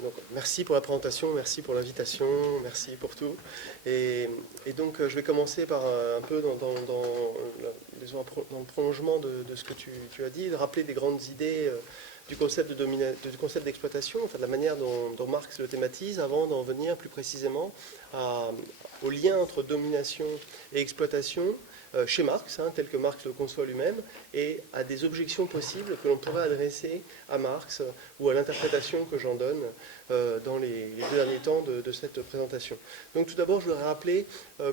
Donc, merci pour la présentation, merci pour l'invitation, merci pour tout. Et donc, je vais commencer par un peu dans le prolongement de ce que tu as dit, de rappeler des grandes idées du concept du concept d'exploitation, enfin, de la manière dont Marx le thématise, avant d'en venir plus précisément au lien entre domination et exploitation chez Marx, tel que Marx le conçoit lui-même, et à des objections possibles que l'on pourrait adresser à Marx ou à l'interprétation que j'en donne dans les deux derniers temps de cette présentation. Donc tout d'abord, je voudrais rappeler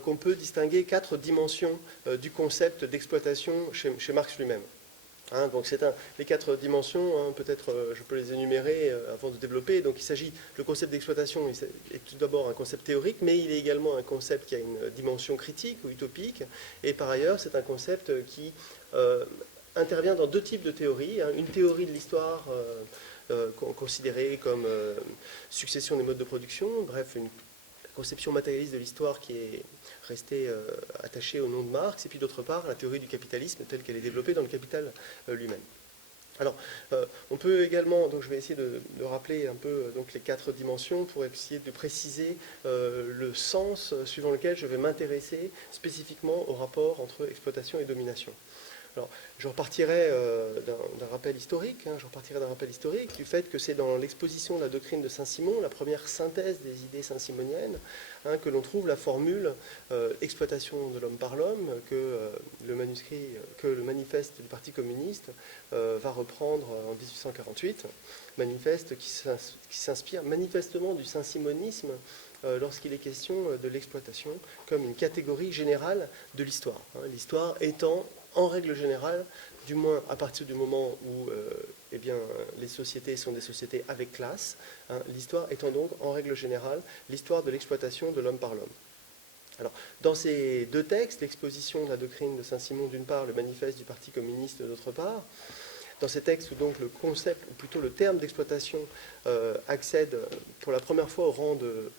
qu'on peut distinguer 4 dimensions du concept d'exploitation chez Marx lui-même. Donc c'est les 4 dimensions, peut-être je peux les énumérer avant de développer. Donc il s'agit, le concept d'exploitation est tout d'abord un concept théorique, mais il est également un concept qui a une dimension critique ou utopique. Et par ailleurs, c'est un concept qui intervient dans 2 types de théories. Une théorie de l'histoire considérée comme succession des modes de production, bref, une conception matérialiste de l'histoire qui est restée attachée au nom de Marx, et puis d'autre part la théorie du capitalisme telle qu'elle est développée dans le Capital lui-même. Alors, on peut également, donc je vais essayer de rappeler un peu donc les 4 dimensions pour essayer de préciser le sens suivant lequel je vais m'intéresser spécifiquement au rapport entre exploitation et domination. Alors, je repartirai d'un rappel historique, du fait que c'est dans l'exposition de la doctrine de Saint-Simon, la première synthèse des idées saint-simoniennes, que l'on trouve la formule exploitation de l'homme par l'homme, que le manifeste du Parti communiste va reprendre en 1848, manifeste qui s'inspire manifestement du saint-simonisme lorsqu'il est question de l'exploitation comme une catégorie générale de l'histoire. L'histoire étant, en règle générale, du moins à partir du moment où les sociétés sont des sociétés avec classe, l'histoire étant donc, en règle générale, l'histoire de l'exploitation de l'homme par l'homme. Alors, dans ces 2 textes, l'exposition de la doctrine de Saint-Simon d'une part, le manifeste du Parti communiste d'autre part, dans ces textes où donc le concept, ou plutôt le terme d'exploitation, accède pour la première fois au rang de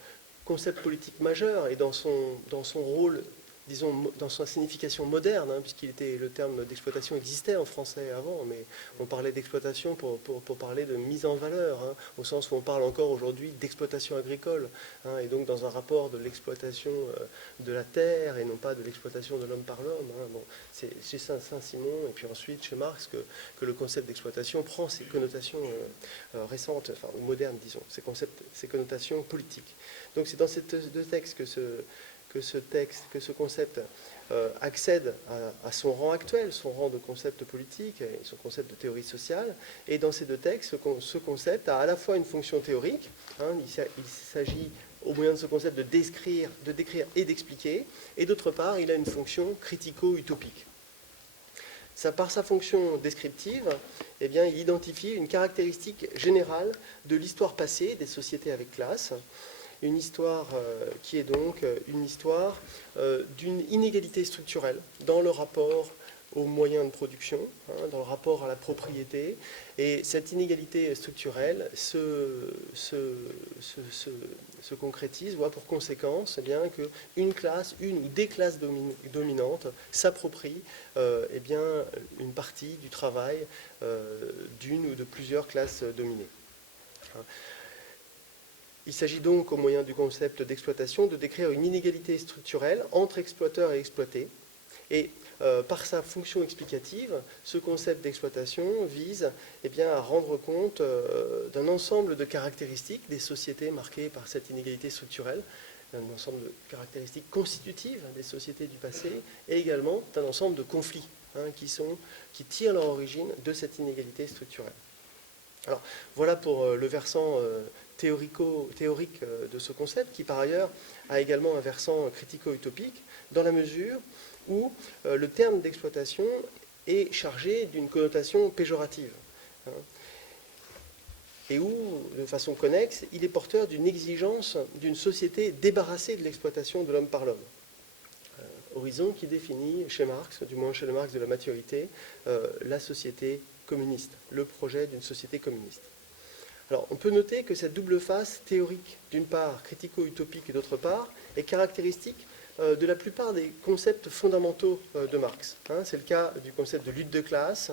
concept politique majeur et dans son rôle, disons, dans sa signification moderne, le terme d'exploitation existait en français avant, mais on parlait d'exploitation pour parler de mise en valeur, au sens où on parle encore aujourd'hui d'exploitation agricole, et donc dans un rapport de l'exploitation de la terre et non pas de l'exploitation de l'homme par l'homme. Bon, c'est chez Saint-Simon et puis ensuite chez Marx que le concept d'exploitation prend ses connotations récentes, enfin modernes, disons, ses connotations politiques. Donc c'est dans ces 2 textes que ce concept accède à son rang actuel, son rang de concept politique et son concept de théorie sociale. Et dans ces 2 textes, ce concept a à la fois une fonction théorique, il s'agit au moyen de ce concept de décrire et d'expliquer, et d'autre part, il a une fonction critico-utopique. Par sa fonction descriptive, il identifie une caractéristique générale de l'histoire passée des sociétés avec classe, une histoire qui est donc une histoire d'une inégalité structurelle dans le rapport aux moyens de production, dans le rapport à la propriété. Et cette inégalité structurelle se concrétise, voit pour conséquence qu'une classe, une ou des classes dominantes s'approprient une partie du travail d'une ou de plusieurs classes dominées. Il s'agit donc, au moyen du concept d'exploitation, de décrire une inégalité structurelle entre exploiteurs et exploités. Et par sa fonction explicative, ce concept d'exploitation vise à rendre compte d'un ensemble de caractéristiques des sociétés marquées par cette inégalité structurelle, d'un ensemble de caractéristiques constitutives des sociétés du passé, et également d'un ensemble de conflits qui tirent leur origine de cette inégalité structurelle. Alors, voilà pour le versant théorique de ce concept, qui par ailleurs a également un versant critico-utopique, dans la mesure où le terme d'exploitation est chargé d'une connotation péjorative, et où, de façon connexe, il est porteur d'une exigence d'une société débarrassée de l'exploitation de l'homme par l'homme. Horizon qui définit chez Marx, du moins chez le Marx de la maturité, la société communiste, le projet d'une société communiste. Alors, on peut noter que cette double face théorique, d'une part critico-utopique et d'autre part, est caractéristique de la plupart des concepts fondamentaux de Marx. C'est le cas du concept de lutte de classe,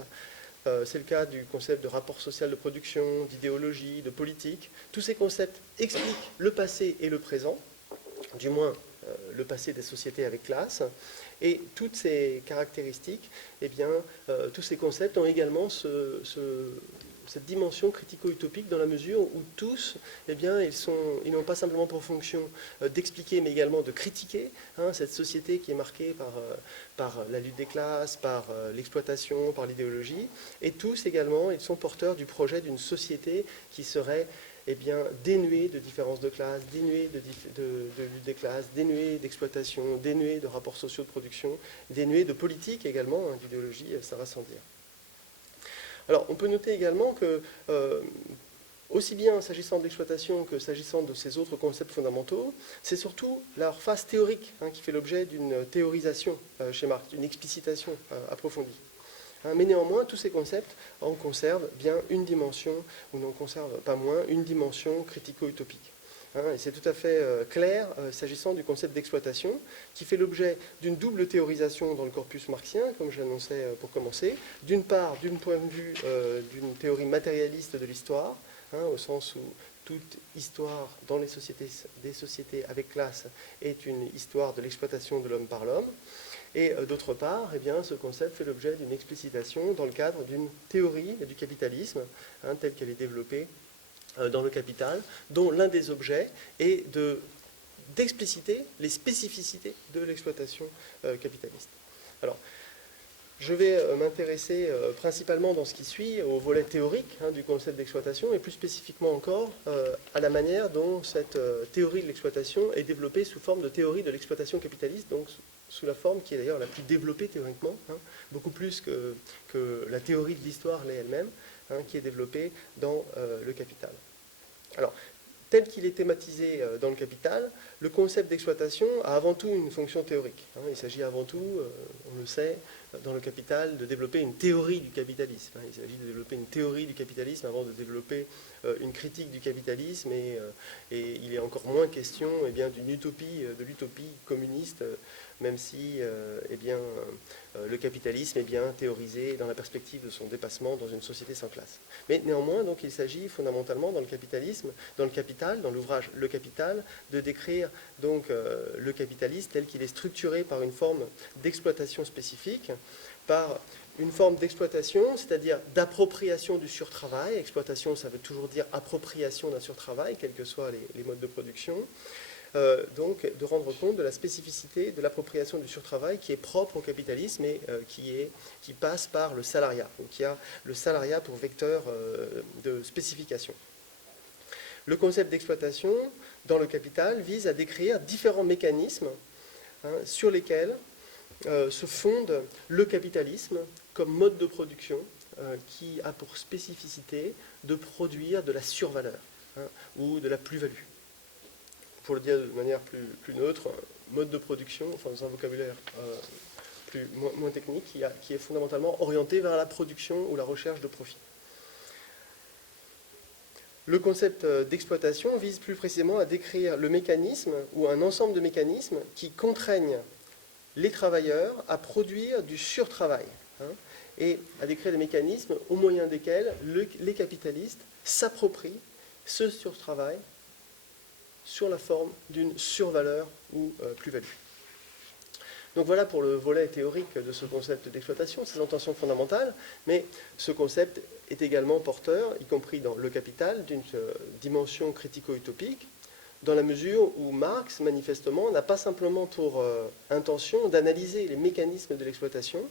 c'est le cas du concept de rapport social de production, d'idéologie, de politique. Tous ces concepts expliquent le passé et le présent, du moins le passé des sociétés avec classe, et toutes ces caractéristiques, eh bien, tous ces concepts ont également cette dimension critico-utopique dans la mesure où tous, eh bien, ils n'ont pas simplement pour fonction d'expliquer, mais également de critiquer cette société qui est marquée par la lutte des classes, par l'exploitation, par l'idéologie, et tous également, ils sont porteurs du projet d'une société qui serait dénuée de différences de classe, dénuée de lutte des classes, dénuée d'exploitation, dénuée de rapports sociaux de production, dénuée de politique également, d'idéologie, ça va sans dire. Alors, on peut noter également que, aussi bien s'agissant de l'exploitation que s'agissant de ces autres concepts fondamentaux, c'est surtout leur phase théorique qui fait l'objet d'une théorisation chez Marx, d'une explicitation approfondie. Mais néanmoins, tous ces concepts en conservent bien une dimension, ou n'en conservent pas moins, une dimension critico-utopique. Et c'est tout à fait clair s'agissant du concept d'exploitation, qui fait l'objet d'une double théorisation dans le corpus marxien, comme je l'annonçais pour commencer. D'une part, d'un point de vue d'une théorie matérialiste de l'histoire, au sens où toute histoire dans les sociétés, des sociétés avec classe est une histoire de l'exploitation de l'homme par l'homme. Et d'autre part, eh bien, ce concept fait l'objet d'une explicitation dans le cadre d'une théorie du capitalisme, telle qu'elle est développée dans le Capital, dont l'un des objets est d'expliciter les spécificités de l'exploitation capitaliste. Alors, je vais m'intéresser principalement dans ce qui suit au volet théorique du concept d'exploitation et plus spécifiquement encore à la manière dont cette théorie de l'exploitation est développée sous forme de théorie de l'exploitation capitaliste, donc sous la forme qui est d'ailleurs la plus développée théoriquement, beaucoup plus que la théorie de l'histoire l'est elle-même, qui est développée dans le Capital. Alors, tel qu'il est thématisé dans le Capital, le concept d'exploitation a avant tout une fonction théorique. Il s'agit avant tout, on le sait, dans le Capital, de développer une théorie du capitalisme. Il s'agit de développer une théorie du capitalisme avant de développer une critique du capitalisme, et il est encore moins question d'une utopie, de l'utopie communiste, même si le capitalisme est bien théorisé dans la perspective de son dépassement dans une société sans classe. Mais néanmoins, donc, il s'agit fondamentalement dans le capitalisme, dans le Capital, dans l'ouvrage Le Capital, de décrire donc le capitalisme tel qu'il est structuré par une forme d'exploitation spécifique, par une forme d'exploitation, c'est-à-dire d'appropriation du surtravail. Exploitation, ça veut toujours dire appropriation d'un surtravail, quels que soient les modes de production. Donc de rendre compte de la spécificité de l'appropriation du surtravail qui est propre au capitalisme et qui passe par le salariat, donc qui a le salariat pour vecteur de spécification. Le concept d'exploitation dans le Capital vise à décrire différents mécanismes sur lesquels se fonde le capitalisme comme mode de production qui a pour spécificité de produire de la survaleur ou de la plus-value. Pour le dire de manière plus neutre, mode de production, enfin dans un vocabulaire moins technique, qui est fondamentalement orienté vers la production ou la recherche de profit. Le concept d'exploitation vise plus précisément à décrire le mécanisme ou un ensemble de mécanismes qui contraignent les travailleurs à produire du surtravail et à décrire des mécanismes au moyen desquels les capitalistes s'approprient ce surtravail sur la forme d'une survaleur ou plus-value. Donc voilà pour le volet théorique de ce concept d'exploitation, ses intentions fondamentales, mais ce concept est également porteur, y compris dans Le Capital, d'une dimension critico-utopique, dans la mesure où Marx, manifestement, n'a pas simplement pour intention d'analyser les mécanismes de l'exploitation.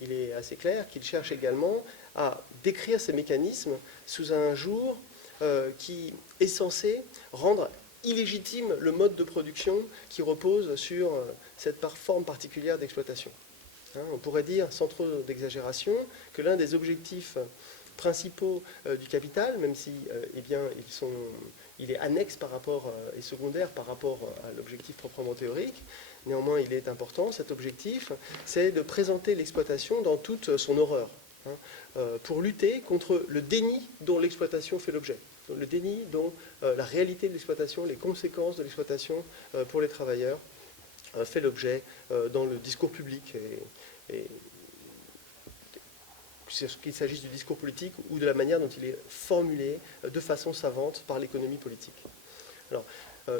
Il est assez clair qu'il cherche également à décrire ces mécanismes sous un jour qui est censé rendre illégitime le mode de production qui repose sur cette forme particulière d'exploitation. On pourrait dire, sans trop d'exagération, que l'un des objectifs principaux du capital, même si il est annexe par rapport et secondaire par rapport à l'objectif proprement théorique, néanmoins il est important, cet objectif, c'est de présenter l'exploitation dans toute son horreur, pour lutter contre le déni dont l'exploitation fait l'objet. Le déni dont la réalité de l'exploitation, les conséquences de l'exploitation pour les travailleurs fait l'objet dans le discours public et qu'il s'agisse du discours politique ou de la manière dont il est formulé de façon savante par l'économie politique. Alors,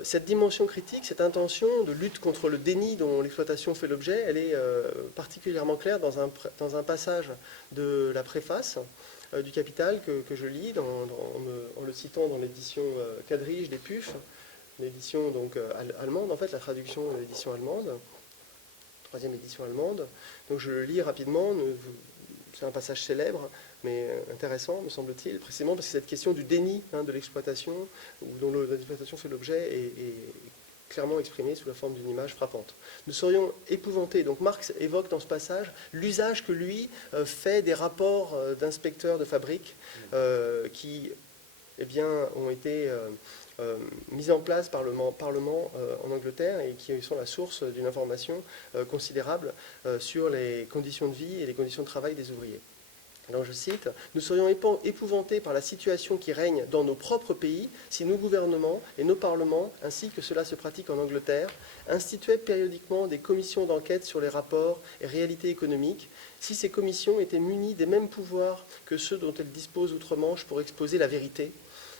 cette dimension critique, cette intention de lutte contre le déni dont l'exploitation fait l'objet, elle est particulièrement claire dans un passage de la préface du Capital que je lis en le citant dans l'édition Quadrige des PUF, l'édition donc allemande, en fait la traduction de l'édition allemande, troisième édition allemande. Donc je le lis rapidement, c'est un passage célèbre, mais intéressant, me semble-t-il, précisément parce que cette question du déni de l'exploitation, ou dont l'exploitation fait l'objet, est clairement exprimée sous la forme d'une image frappante. Nous serions épouvantés. Donc Marx évoque dans ce passage l'usage que lui fait des rapports d'inspecteurs de fabrique qui ont été mis en place par le Parlement en Angleterre et qui sont la source d'une information considérable sur les conditions de vie et les conditions de travail des ouvriers. Alors je cite, « Nous serions épouvantés par la situation qui règne dans nos propres pays si nos gouvernements et nos parlements, ainsi que cela se pratique en Angleterre, instituaient périodiquement des commissions d'enquête sur les rapports et réalités économiques, si ces commissions étaient munies des mêmes pouvoirs que ceux dont elles disposent outre-Manche pour exposer la vérité,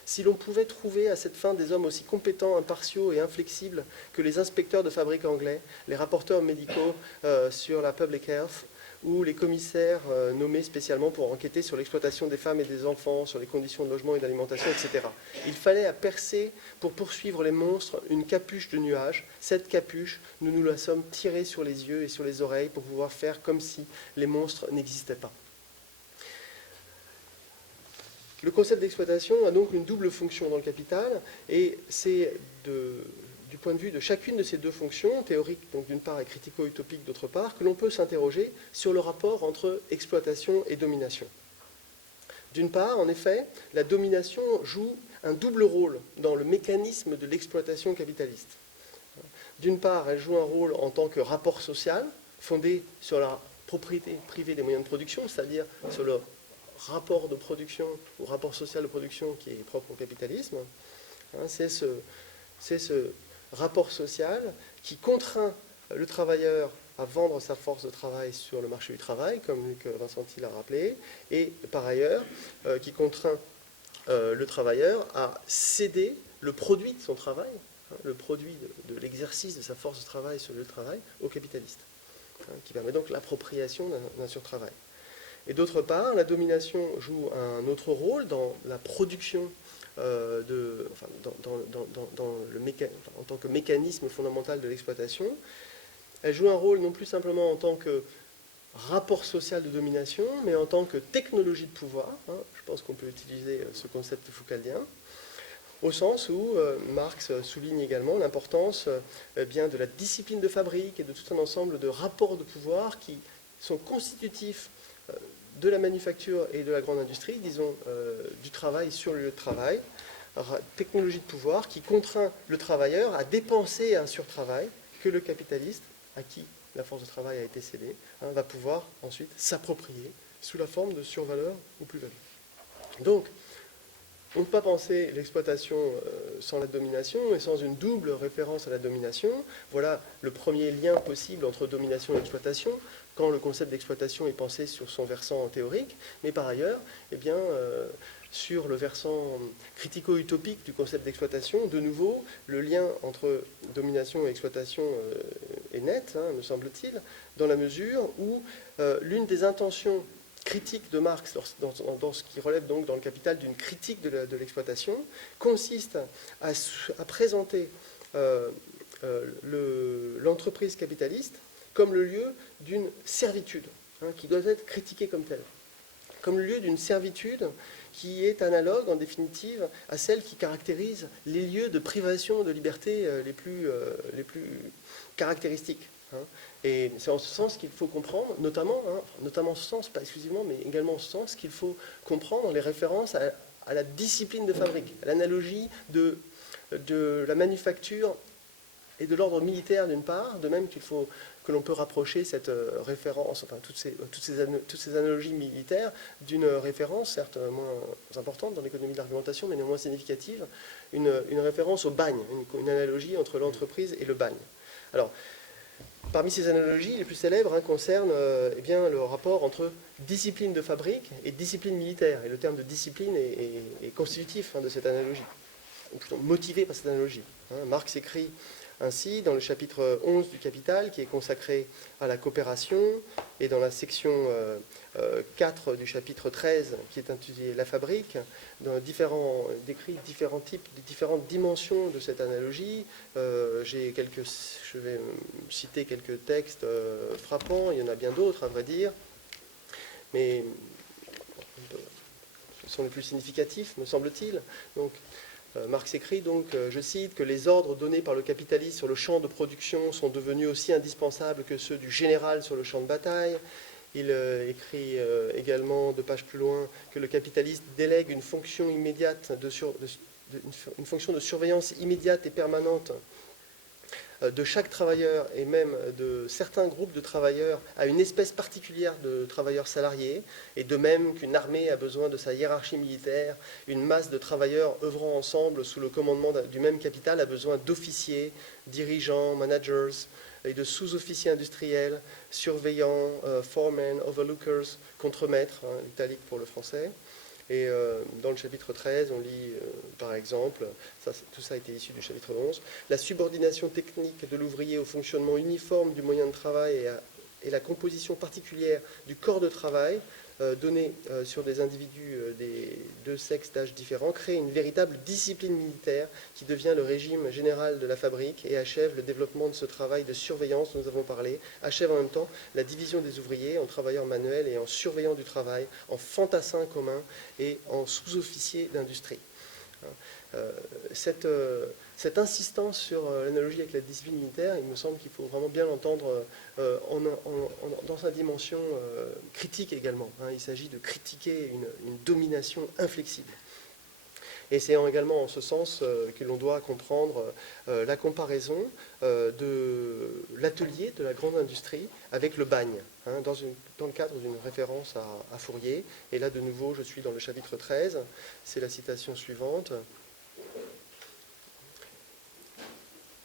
si l'on pouvait trouver à cette fin des hommes aussi compétents, impartiaux et inflexibles que les inspecteurs de fabrique anglais, les rapporteurs médicaux sur la public health, ou les commissaires nommés spécialement pour enquêter sur l'exploitation des femmes et des enfants, sur les conditions de logement et d'alimentation, etc. Il fallait à percer, pour poursuivre les monstres, une capuche de nuages. Cette capuche, nous nous la sommes tirée sur les yeux et sur les oreilles pour pouvoir faire comme si les monstres n'existaient pas. » Le concept d'exploitation a donc une double fonction dans le Capital, et c'est du point de vue de chacune de ces deux fonctions, théorique donc d'une part et critico-utopique d'autre part, que l'on peut s'interroger sur le rapport entre exploitation et domination. D'une part, en effet, la domination joue un double rôle dans le mécanisme de l'exploitation capitaliste. D'une part, elle joue un rôle en tant que rapport social, fondé sur la propriété privée des moyens de production, c'est-à-dire sur le rapport de production ou rapport social de production qui est propre au capitalisme. C'est ce rapport social qui contraint le travailleur à vendre sa force de travail sur le marché du travail, comme Luc Vincenti l'a rappelé, et par ailleurs qui contraint le travailleur à céder le produit de son travail, le produit de l'exercice de sa force de travail sur le lieu de travail, au capitaliste, qui permet donc l'appropriation d'un surtravail. Et d'autre part, la domination joue un autre rôle dans la production en tant que mécanisme fondamental de l'exploitation. Elle joue un rôle non plus simplement en tant que rapport social de domination, mais en tant que technologie de pouvoir. Je pense qu'on peut utiliser ce concept foucaldien, au sens où Marx souligne également l'importance de la discipline de fabrique et de tout un ensemble de rapports de pouvoir qui sont constitutifs de la manufacture et de la grande industrie, disons, du travail sur le lieu de travail, technologie de pouvoir qui contraint le travailleur à dépenser un surtravail que le capitaliste, à qui la force de travail a été cédée, va pouvoir ensuite s'approprier sous la forme de survaleur ou plus-value. Donc, on ne peut pas penser l'exploitation sans la domination et sans une double référence à la domination. Voilà le premier lien possible entre domination et exploitation, quand le concept d'exploitation est pensé sur son versant théorique, mais par ailleurs, sur le versant critico-utopique du concept d'exploitation, de nouveau, le lien entre domination et exploitation est net, me semble-t-il, dans la mesure où l'une des intentions critiques de Marx, dans ce qui relève donc dans le Capital d'une critique de l'exploitation, consiste à présenter l'entreprise capitaliste comme le lieu d'une servitude, qui doit être critiquée comme telle, comme le lieu d'une servitude qui est analogue, en définitive, à celle qui caractérise les lieux de privation de liberté les plus caractéristiques. Et c'est en ce sens qu'il faut comprendre, notamment en ce sens, pas exclusivement, mais également en ce sens qu'il faut comprendre les références à la discipline de fabrique, à l'analogie de la manufacture et de l'ordre militaire d'une part, de même que l'on peut rapprocher cette référence, enfin toutes ces analogies militaires, d'une référence, certes moins importante dans l'économie de l'argumentation, mais néanmoins significative, une référence au bagne, une analogie entre l'entreprise et le bagne. Alors, Parmi ces analogies, les plus célèbres concernent eh bien, le rapport entre discipline de fabrique et discipline militaire. Et le terme de discipline est constitutif de cette analogie, ou plutôt motivé par cette analogie. Marx écrit ainsi dans le chapitre 11 du Capital, qui est consacré à la coopération, et dans la section 4 du chapitre 13, qui est intitulé La fabrique, décrit différents types, différentes dimensions de cette analogie. Je vais citer quelques textes frappants, il y en a bien d'autres à vrai dire, mais ce sont les plus significatifs, me semble-t-il. Donc, Marx écrit donc, je cite, que les ordres donnés par le capitaliste sur le champ de production sont devenus aussi indispensables que ceux du général sur le champ de bataille. Il écrit également, 2 pages plus loin, que le capitaliste délègue une fonction immédiate une fonction de surveillance immédiate et permanente de chaque travailleur et même de certains groupes de travailleurs à une espèce particulière de travailleurs salariés, et de même qu'une armée a besoin de sa hiérarchie militaire, une masse de travailleurs œuvrant ensemble sous le commandement du même capital a besoin d'officiers, dirigeants, managers et de sous-officiers industriels, surveillants, foremen, overlookers, contremaîtres, l'italique pour le français. Et dans le chapitre 13, on lit, par exemple, tout ça a été issu du chapitre 11, la subordination technique de l'ouvrier au fonctionnement uniforme du moyen de travail et la composition particulière du corps de travail donné sur des individus des 2 sexes d'âge différents crée une véritable discipline militaire qui devient le régime général de la fabrique et achève le développement de ce travail de surveillance dont nous avons parlé, achève en même temps la division des ouvriers en travailleurs manuels et en surveillants du travail, en fantassins communs et en sous-officiers d'industrie. Cette insistance sur l'analogie avec la discipline militaire, il me semble qu'il faut vraiment bien l'entendre dans sa dimension critique également. Il s'agit de critiquer une domination inflexible. Et c'est également en ce sens que l'on doit comprendre la comparaison de l'atelier de la grande industrie avec le bagne, dans le cadre d'une référence à Fourier. Et là, de nouveau, je suis dans le chapitre 13, c'est la citation suivante,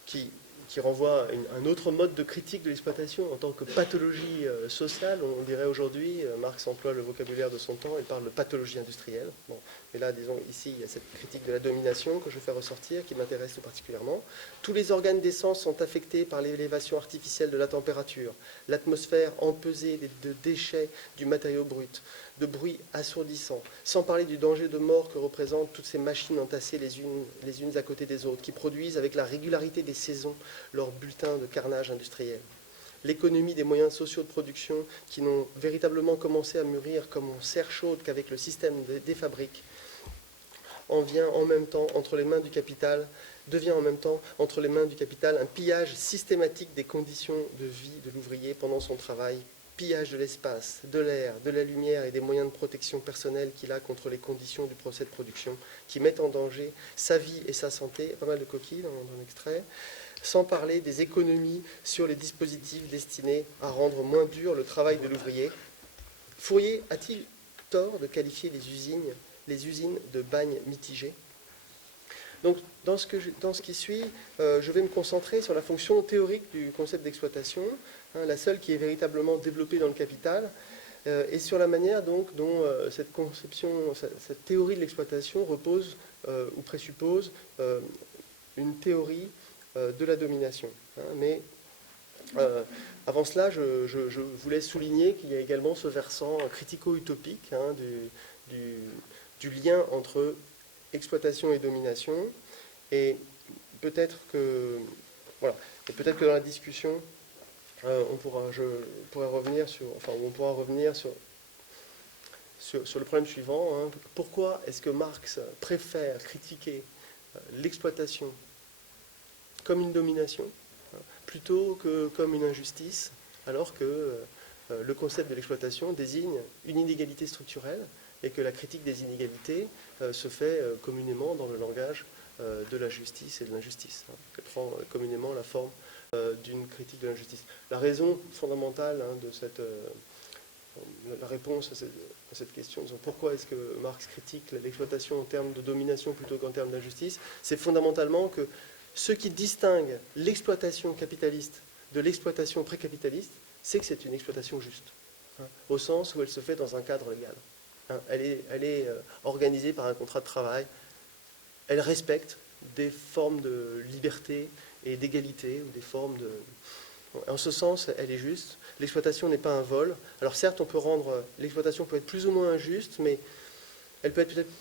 qui renvoie à un autre mode de critique de l'exploitation en tant que pathologie sociale, on dirait aujourd'hui. Marx emploie le vocabulaire de son temps, il parle de pathologie industrielle. Bon. Mais là, disons, ici, il y a cette critique de la domination que je fais ressortir, qui m'intéresse tout particulièrement. Tous les organes des sens sont affectés par l'élévation artificielle de la température, l'atmosphère empesée de déchets du matériau brut, de bruits assourdissants, sans parler du danger de mort que représentent toutes ces machines entassées les unes à côté des autres, qui produisent avec la régularité des saisons leur bulletin de carnage industriel. L'économie des moyens sociaux de production qui n'ont véritablement commencé à mûrir comme en serre chaude qu'avec le système des fabriques, devient en même temps entre les mains du capital un pillage systématique des conditions de vie de l'ouvrier pendant son travail, pillage de l'espace, de l'air, de la lumière et des moyens de protection personnelle qu'il a contre les conditions du procès de production, qui mettent en danger sa vie et sa santé, pas mal de coquilles dans l'extrait, sans parler des économies sur les dispositifs destinés à rendre moins dur le travail de l'ouvrier. Fourier a-t-il tort de qualifier les usines de bagne mitigé? Donc, dans ce qui suit, je vais me concentrer sur la fonction théorique du concept d'exploitation, la seule qui est véritablement développée dans le Capital, et sur la manière donc, dont cette conception, cette théorie de l'exploitation repose ou présuppose une théorie de la domination. Mais avant cela, je voulais souligner qu'il y a également ce versant critico-utopique du lien entre exploitation et domination, et peut-être que dans la discussion on pourra revenir sur le problème suivant. Pourquoi est-ce que Marx préfère critiquer l'exploitation comme une domination plutôt que comme une injustice, alors que le concept de l'exploitation désigne une inégalité structurelle et que la critique des inégalités se fait communément dans le langage de la justice et de l'injustice. Elle prend communément la forme d'une critique de l'injustice. La raison fondamentale de la réponse à cette question, disons, pourquoi est-ce que Marx critique l'exploitation en termes de domination plutôt qu'en termes d'injustice, c'est fondamentalement que ce qui distingue l'exploitation capitaliste de l'exploitation précapitaliste, c'est que c'est une exploitation juste, hein, au sens où elle se fait dans un cadre légal. Hein. Elle est organisée par un contrat de travail, elle respecte des formes de liberté et d'égalité, ou des formes de... En ce sens, elle est juste. L'exploitation n'est pas un vol. Alors certes, l'exploitation peut être plus ou moins injuste, mais elle peut être peut-être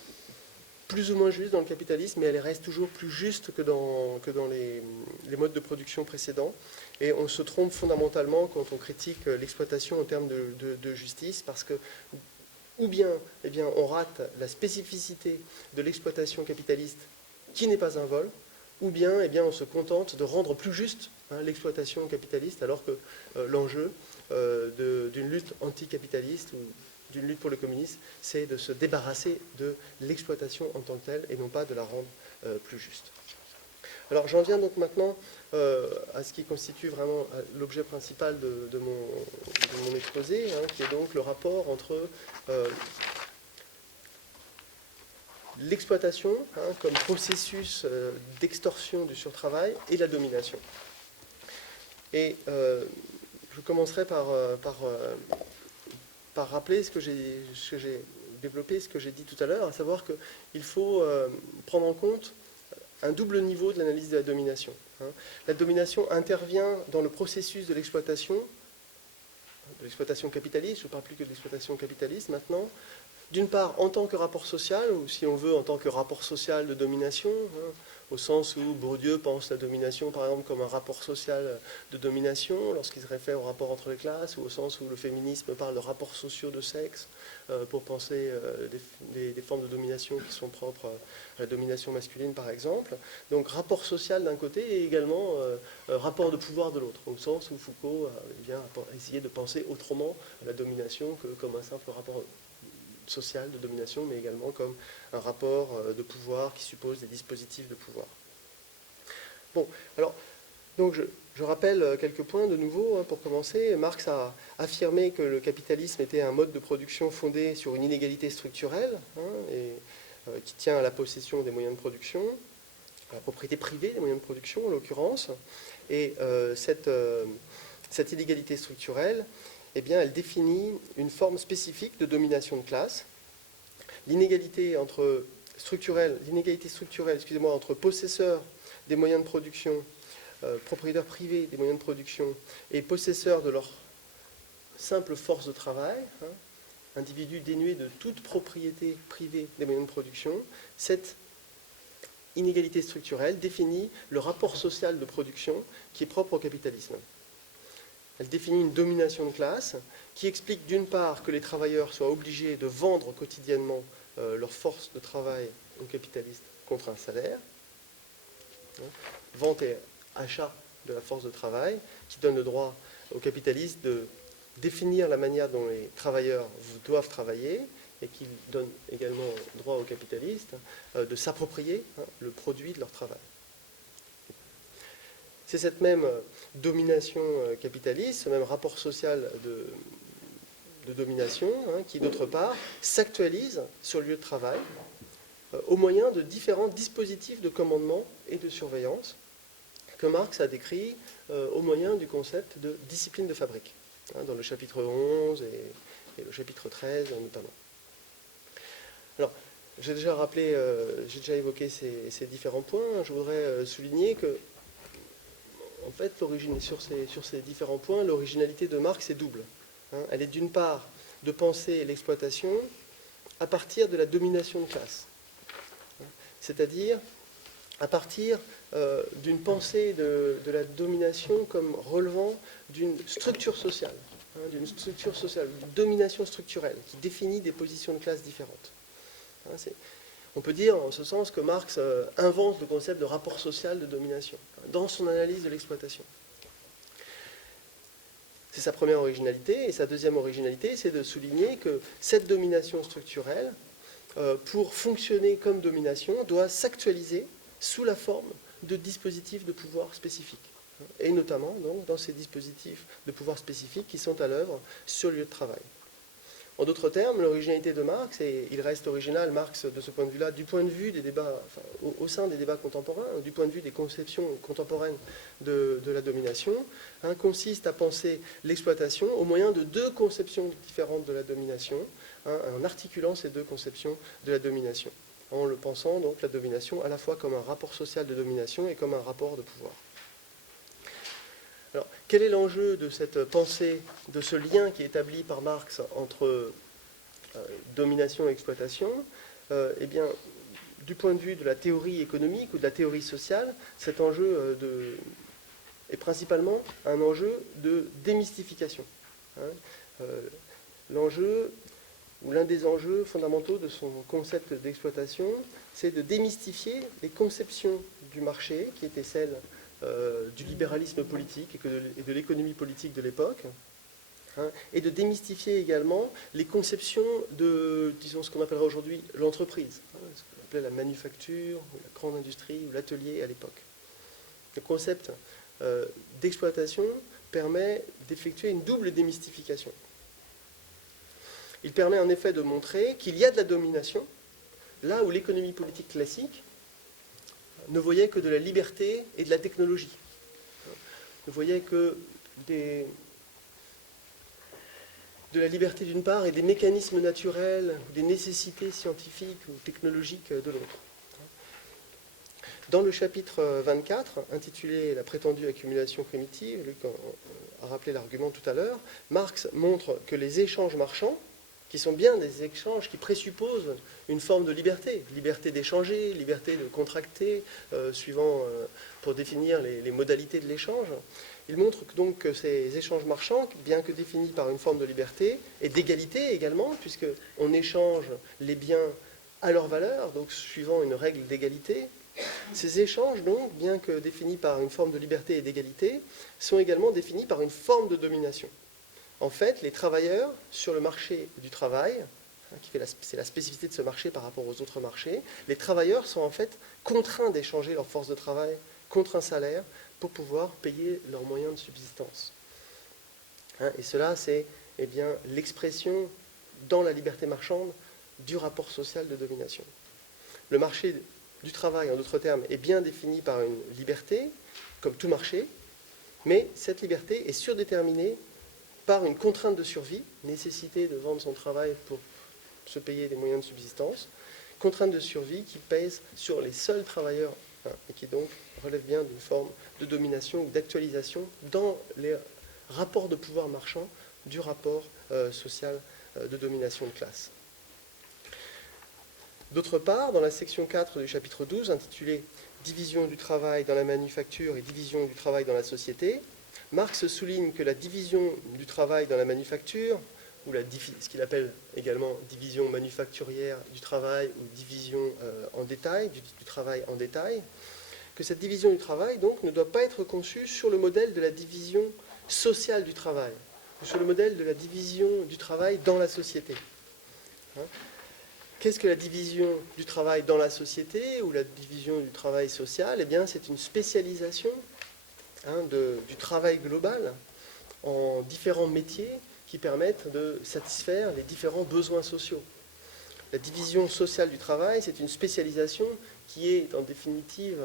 plus ou moins juste dans le capitalisme, mais elle reste toujours plus juste que dans les modes de production précédents. Et on se trompe fondamentalement quand on critique l'exploitation en termes de justice, parce que ou bien, eh bien on rate la spécificité de l'exploitation capitaliste qui n'est pas un vol, ou bien, eh bien on se contente de rendre plus juste, hein, l'exploitation capitaliste, alors que l'enjeu d'une lutte anticapitaliste ou d'une lutte pour le communisme, c'est de se débarrasser de l'exploitation en tant que telle et non pas de la rendre plus juste. Alors j'en viens donc maintenant à ce qui constitue vraiment l'objet principal de mon exposé, hein, qui est donc le rapport entre l'exploitation, hein, comme processus d'extorsion du surtravail, et la domination. Et je commencerai par rappeler ce que j'ai développé, ce que j'ai dit tout à l'heure, à savoir qu'il faut prendre en compte un double niveau de l'analyse de la domination. Hein. La domination intervient dans le processus de l'exploitation capitaliste, je ne parle plus que de l'exploitation capitaliste maintenant, d'une part en tant que rapport social, ou si on veut en tant que rapport social de domination, hein, au sens où Bourdieu pense la domination par exemple comme un rapport social de domination lorsqu'il se réfère au rapport entre les classes, ou au sens où le féminisme parle de rapports sociaux de sexe pour penser des formes de domination qui sont propres à la domination masculine par exemple. Donc rapport social d'un côté et également rapport de pouvoir de l'autre, au sens où Foucault vient essayer de penser autrement la domination que comme un simple rapport social de domination, mais également comme un rapport de pouvoir qui suppose des dispositifs de pouvoir. Bon, alors, donc je rappelle quelques points de nouveau, hein, pour commencer. Marx a affirmé que le capitalisme était un mode de production fondé sur une inégalité structurelle, hein, et qui tient à la possession des moyens de production, à la propriété privée des moyens de production en l'occurrence, et cette inégalité structurelle, eh bien, elle définit une forme spécifique de domination de classe. L'inégalité structurelle, entre possesseurs des moyens de production, propriétaires privés des moyens de production, et possesseurs de leur simple force de travail, hein, individus dénués de toute propriété privée des moyens de production, cette inégalité structurelle définit le rapport social de production qui est propre au capitalisme. Elle définit une domination de classe qui explique d'une part que les travailleurs soient obligés de vendre quotidiennement leur force de travail aux capitalistes contre un salaire, hein, vente et achat de la force de travail, qui donne le droit aux capitalistes de définir la manière dont les travailleurs doivent travailler, et qui donne également droit aux capitalistes de s'approprier, hein, le produit de leur travail. C'est cette même domination capitaliste, ce même rapport social de domination, hein, qui d'autre part s'actualise sur le lieu de travail au moyen de différents dispositifs de commandement et de surveillance que Marx a décrit au moyen du concept de discipline de fabrique, hein, dans le chapitre 11 et le chapitre 13 notamment. Alors, j'ai déjà évoqué ces différents points. Je voudrais souligner que en fait, sur ces différents points, l'originalité de Marx est double. Hein. Elle est d'une part de penser l'exploitation à partir de la domination de classe, hein, c'est-à-dire à partir d'une pensée de la domination comme relevant d'une structure sociale, hein, d'une domination structurelle qui définit des positions de classe différentes. Hein, on peut dire en ce sens que Marx invente le concept de rapport social de domination dans son analyse de l'exploitation. C'est sa première originalité. Et sa deuxième originalité, c'est de souligner que cette domination structurelle, pour fonctionner comme domination, doit s'actualiser sous la forme de dispositifs de pouvoir spécifiques. Et notamment donc, dans ces dispositifs de pouvoir spécifiques qui sont à l'œuvre sur le lieu de travail. En d'autres termes, l'originalité de Marx, et il reste original, Marx, de ce point de vue-là, du point de vue des débats, enfin, au sein des débats contemporains, du point de vue des conceptions contemporaines de la domination, consiste à penser l'exploitation au moyen de deux conceptions différentes de la domination, en articulant ces deux conceptions de la domination, en le pensant donc la domination à la fois comme un rapport social de domination et comme un rapport de pouvoir. Alors, quel est l'enjeu de cette pensée, de ce lien qui est établi par Marx entre domination et exploitation? Eh bien, du point de vue de la théorie économique ou de la théorie sociale, cet enjeu est principalement un enjeu de démystification. L'enjeu, ou l'un des enjeux fondamentaux de son concept d'exploitation, c'est de démystifier les conceptions du marché, qui étaient celles du libéralisme politique et de l'économie politique de l'époque, et de démystifier également les conceptions de, disons, ce qu'on appellerait aujourd'hui l'entreprise, ce qu'on appelait la manufacture, ou la grande industrie, ou l'atelier à l'époque. Le concept d'exploitation permet d'effectuer une double démystification. Il permet en effet de montrer qu'il y a de la domination, là où l'économie politique classique ne voyait que de la liberté et de la technologie. Ne voyait que de la liberté d'une part et des mécanismes naturels, des nécessités scientifiques ou technologiques de l'autre. Dans le chapitre 24, intitulé « La prétendue accumulation primitive », Luc a rappelé l'argument tout à l'heure, Marx montre que les échanges marchands, qui sont bien des échanges qui présupposent une forme de liberté, liberté d'échanger, liberté de contracter, suivant, pour définir les modalités de l'échange. Il montre donc que ces échanges marchands, bien que définis par une forme de liberté, et d'égalité également, puisqu'on échange les biens à leur valeur, donc suivant une règle d'égalité, ces échanges, donc, bien que définis par une forme de liberté et d'égalité, sont également définis par une forme de domination. En fait, les travailleurs sur le marché du travail, c'est la spécificité de ce marché par rapport aux autres marchés, les travailleurs sont en fait contraints d'échanger leur force de travail contre un salaire pour pouvoir payer leurs moyens de subsistance. Et cela, c'est bien l'expression dans la liberté marchande du rapport social de domination. Le marché du travail, en d'autres termes, est bien défini par une liberté, comme tout marché, mais cette liberté est surdéterminée par une contrainte de survie, nécessité de vendre son travail pour se payer des moyens de subsistance, contrainte de survie qui pèse sur les seuls travailleurs et qui donc relève bien d'une forme de domination ou d'actualisation dans les rapports de pouvoir marchand du rapport social de domination de classe. D'autre part, dans la section 4 du chapitre 12, intitulée « Division du travail dans la manufacture et division du travail dans la société », Marx souligne que la division du travail dans la manufacture, ou ce qu'il appelle également division manufacturière du travail ou division en détail, du travail en détail, que cette division du travail donc ne doit pas être conçue sur le modèle de la division sociale du travail, ou sur le modèle de la division du travail dans la société. Qu'est-ce que la division du travail dans la société ou la division du travail social? Eh bien, c'est une spécialisation du travail global en différents métiers qui permettent de satisfaire les différents besoins sociaux. La division sociale du travail, c'est une spécialisation qui est en définitive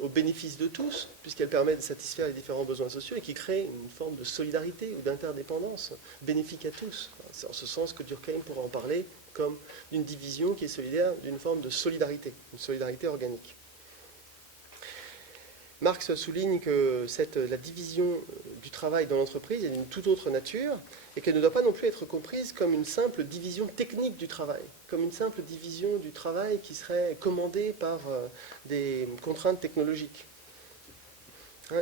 au bénéfice de tous, puisqu'elle permet de satisfaire les différents besoins sociaux et qui crée une forme de solidarité ou d'interdépendance bénéfique à tous. C'est en ce sens que Durkheim pourra en parler comme d'une division qui est solidaire d'une forme de solidarité, une solidarité organique. Marx souligne que la division du travail dans l'entreprise est d'une toute autre nature et qu'elle ne doit pas non plus être comprise comme une simple division technique du travail, comme une simple division du travail qui serait commandée par des contraintes technologiques.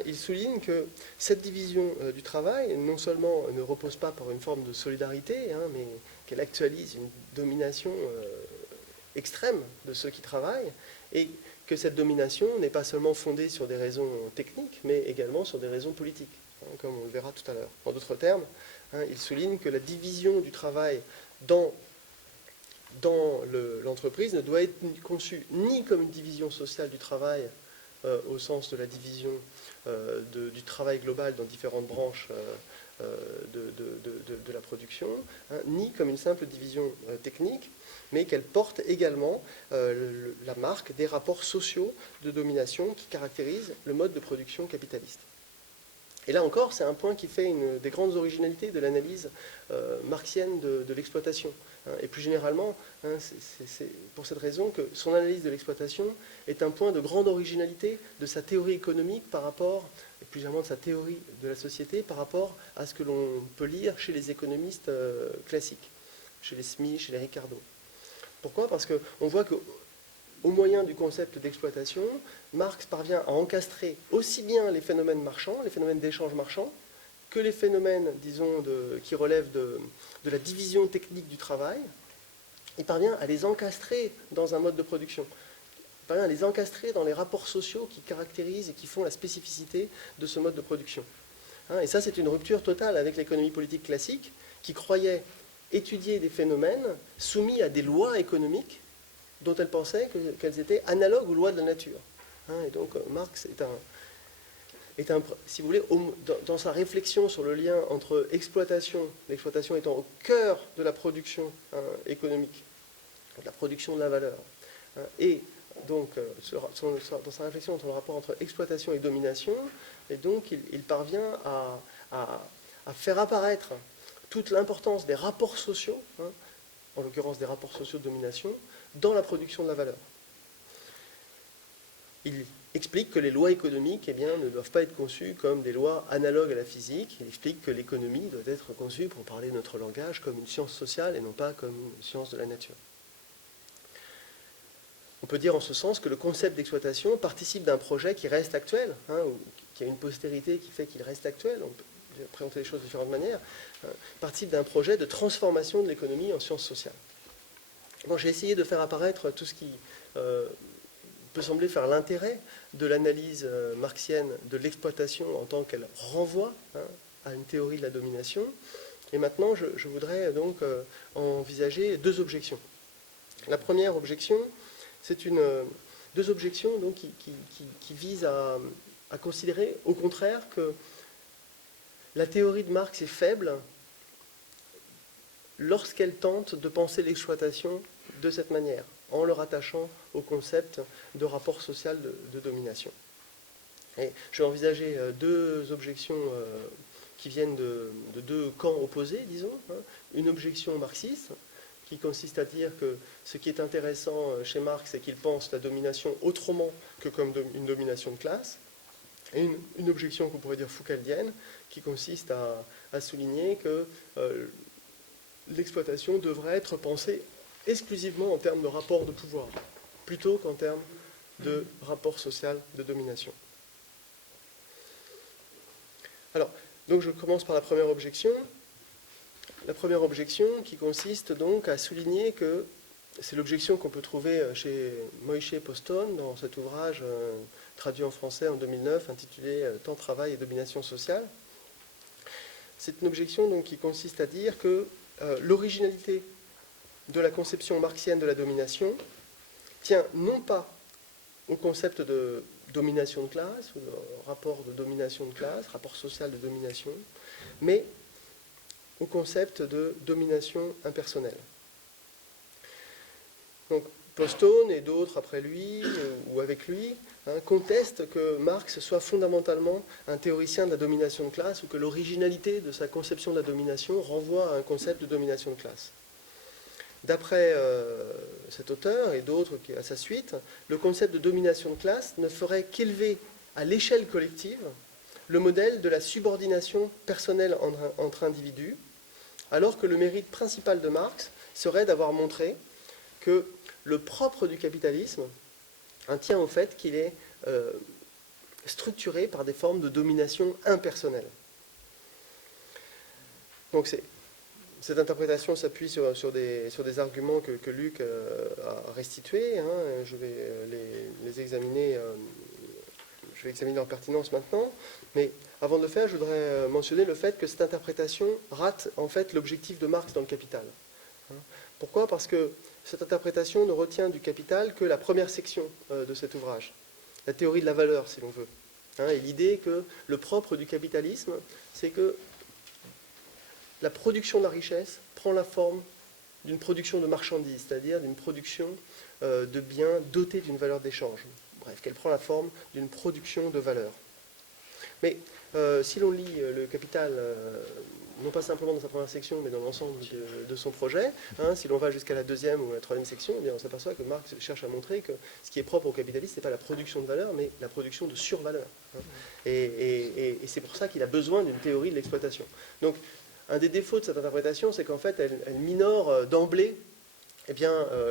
Il souligne que cette division du travail, non seulement ne repose pas par une forme de solidarité, mais qu'elle actualise une domination extrême de ceux qui travaillent, et que cette domination n'est pas seulement fondée sur des raisons techniques, mais également sur des raisons politiques, comme on le verra tout à l'heure. En d'autres termes, il souligne que la division du travail dans l'entreprise ne doit être conçue ni comme une division sociale du travail, au sens de la division du travail global dans différentes branches de la production, hein, ni comme une simple division technique, mais qu'elle porte également la marque des rapports sociaux de domination qui caractérisent le mode de production capitaliste. Et là encore, c'est un point qui fait une des grandes originalités de l'analyse marxienne de l'exploitation. Hein, et plus généralement, hein, c'est pour cette raison que son analyse de l'exploitation est un point de grande originalité de sa théorie économique par rapport, et plus généralement de sa théorie de la société, par rapport à ce que l'on peut lire chez les économistes classiques, chez les Smith, chez les Ricardo. Pourquoi ? Parce qu'on voit que au moyen du concept d'exploitation, Marx parvient à encastrer aussi bien les phénomènes marchands, les phénomènes d'échange marchand, que les phénomènes, disons, qui relèvent de la division technique du travail. Il parvient à les encastrer dans un mode de production. Il parvient à les encastrer dans les rapports sociaux qui caractérisent et qui font la spécificité de ce mode de production. Et ça, c'est une rupture totale avec l'économie politique classique, qui croyait étudier des phénomènes soumis à des lois économiques dont elle pensait qu'elles étaient analogues aux lois de la nature. Et donc Marx est un si vous voulez, dans sa réflexion sur le lien entre l'exploitation étant au cœur de la production économique, de la production de la valeur, et donc dans sa réflexion sur le rapport entre exploitation et domination, et donc il parvient à faire apparaître toute l'importance des rapports sociaux, en l'occurrence des rapports sociaux de domination, dans la production de la valeur. Il explique que les lois économiques ne doivent pas être conçues comme des lois analogues à la physique. Il explique que l'économie doit être conçue, pour parler notre langage, comme une science sociale et non pas comme une science de la nature. On peut dire en ce sens que le concept d'exploitation participe d'un projet qui reste actuel, ou qui a une postérité qui fait qu'il reste actuel. On peut présenter les choses de différentes manières. Participe d'un projet de transformation de l'économie en science sociale. Bon, j'ai essayé de faire apparaître tout ce qui peut sembler faire l'intérêt de l'analyse marxienne de l'exploitation en tant qu'elle renvoie à une théorie de la domination. Et maintenant, je voudrais donc envisager deux objections. La première objection, c'est deux objections donc, qui visent à considérer au contraire que la théorie de Marx est faible lorsqu'elle tente de penser l'exploitation de cette manière, en le rattachant au concept de rapport social de domination. Et je vais envisager deux objections qui viennent de deux camps opposés, disons. Une objection marxiste, qui consiste à dire que ce qui est intéressant chez Marx, c'est qu'il pense la domination autrement que comme une domination de classe. Et une objection qu'on pourrait dire foucaldienne, qui consiste à souligner que l'exploitation devrait être pensée exclusivement en termes de rapport de pouvoir, plutôt qu'en termes de rapport social de domination. Alors, donc je commence par la première objection. La première objection qui consiste donc à souligner que c'est l'objection qu'on peut trouver chez Moïse Postone dans cet ouvrage traduit en français en 2009 intitulé Temps, travail et domination sociale. C'est une objection donc, qui consiste à dire que l'originalité de la conception marxienne de la domination tient non pas au concept de domination de classe, ou de rapport de domination de classe, rapport social de domination, mais au concept de domination impersonnelle. Donc Postone et d'autres après lui, ou avec lui, contestent que Marx soit fondamentalement un théoricien de la domination de classe, ou que l'originalité de sa conception de la domination renvoie à un concept de domination de classe. D'après cet auteur et d'autres à sa suite, le concept de domination de classe ne ferait qu'élever à l'échelle collective le modèle de la subordination personnelle entre individus, alors que le mérite principal de Marx serait d'avoir montré que le propre du capitalisme tient au fait qu'il est structuré par des formes de domination impersonnelle. Donc cette interprétation s'appuie sur des arguments que Luc a restitués. Je vais les examiner. Je vais examiner leur pertinence maintenant. Mais avant de le faire, je voudrais mentionner le fait que cette interprétation rate en fait l'objectif de Marx dans le Capital. Pourquoi ? Parce que cette interprétation ne retient du Capital que la première section de cet ouvrage, la théorie de la valeur, si l'on veut. Et l'idée que le propre du capitalisme, c'est que la production de la richesse prend la forme d'une production de marchandises, c'est-à-dire d'une production de biens dotés d'une valeur d'échange. Bref, qu'elle prend la forme d'une production de valeur. Mais si l'on lit le Capital, non pas simplement dans sa première section, mais dans l'ensemble de son projet, si l'on va jusqu'à la deuxième ou la troisième section, eh bien, on s'aperçoit que Marx cherche à montrer que ce qui est propre au capitalisme, ce n'est pas la production de valeur, mais la production de survaleur. Et c'est pour ça qu'il a besoin d'une théorie de l'exploitation. Donc, un des défauts de cette interprétation, c'est qu'en fait, elle minore d'emblée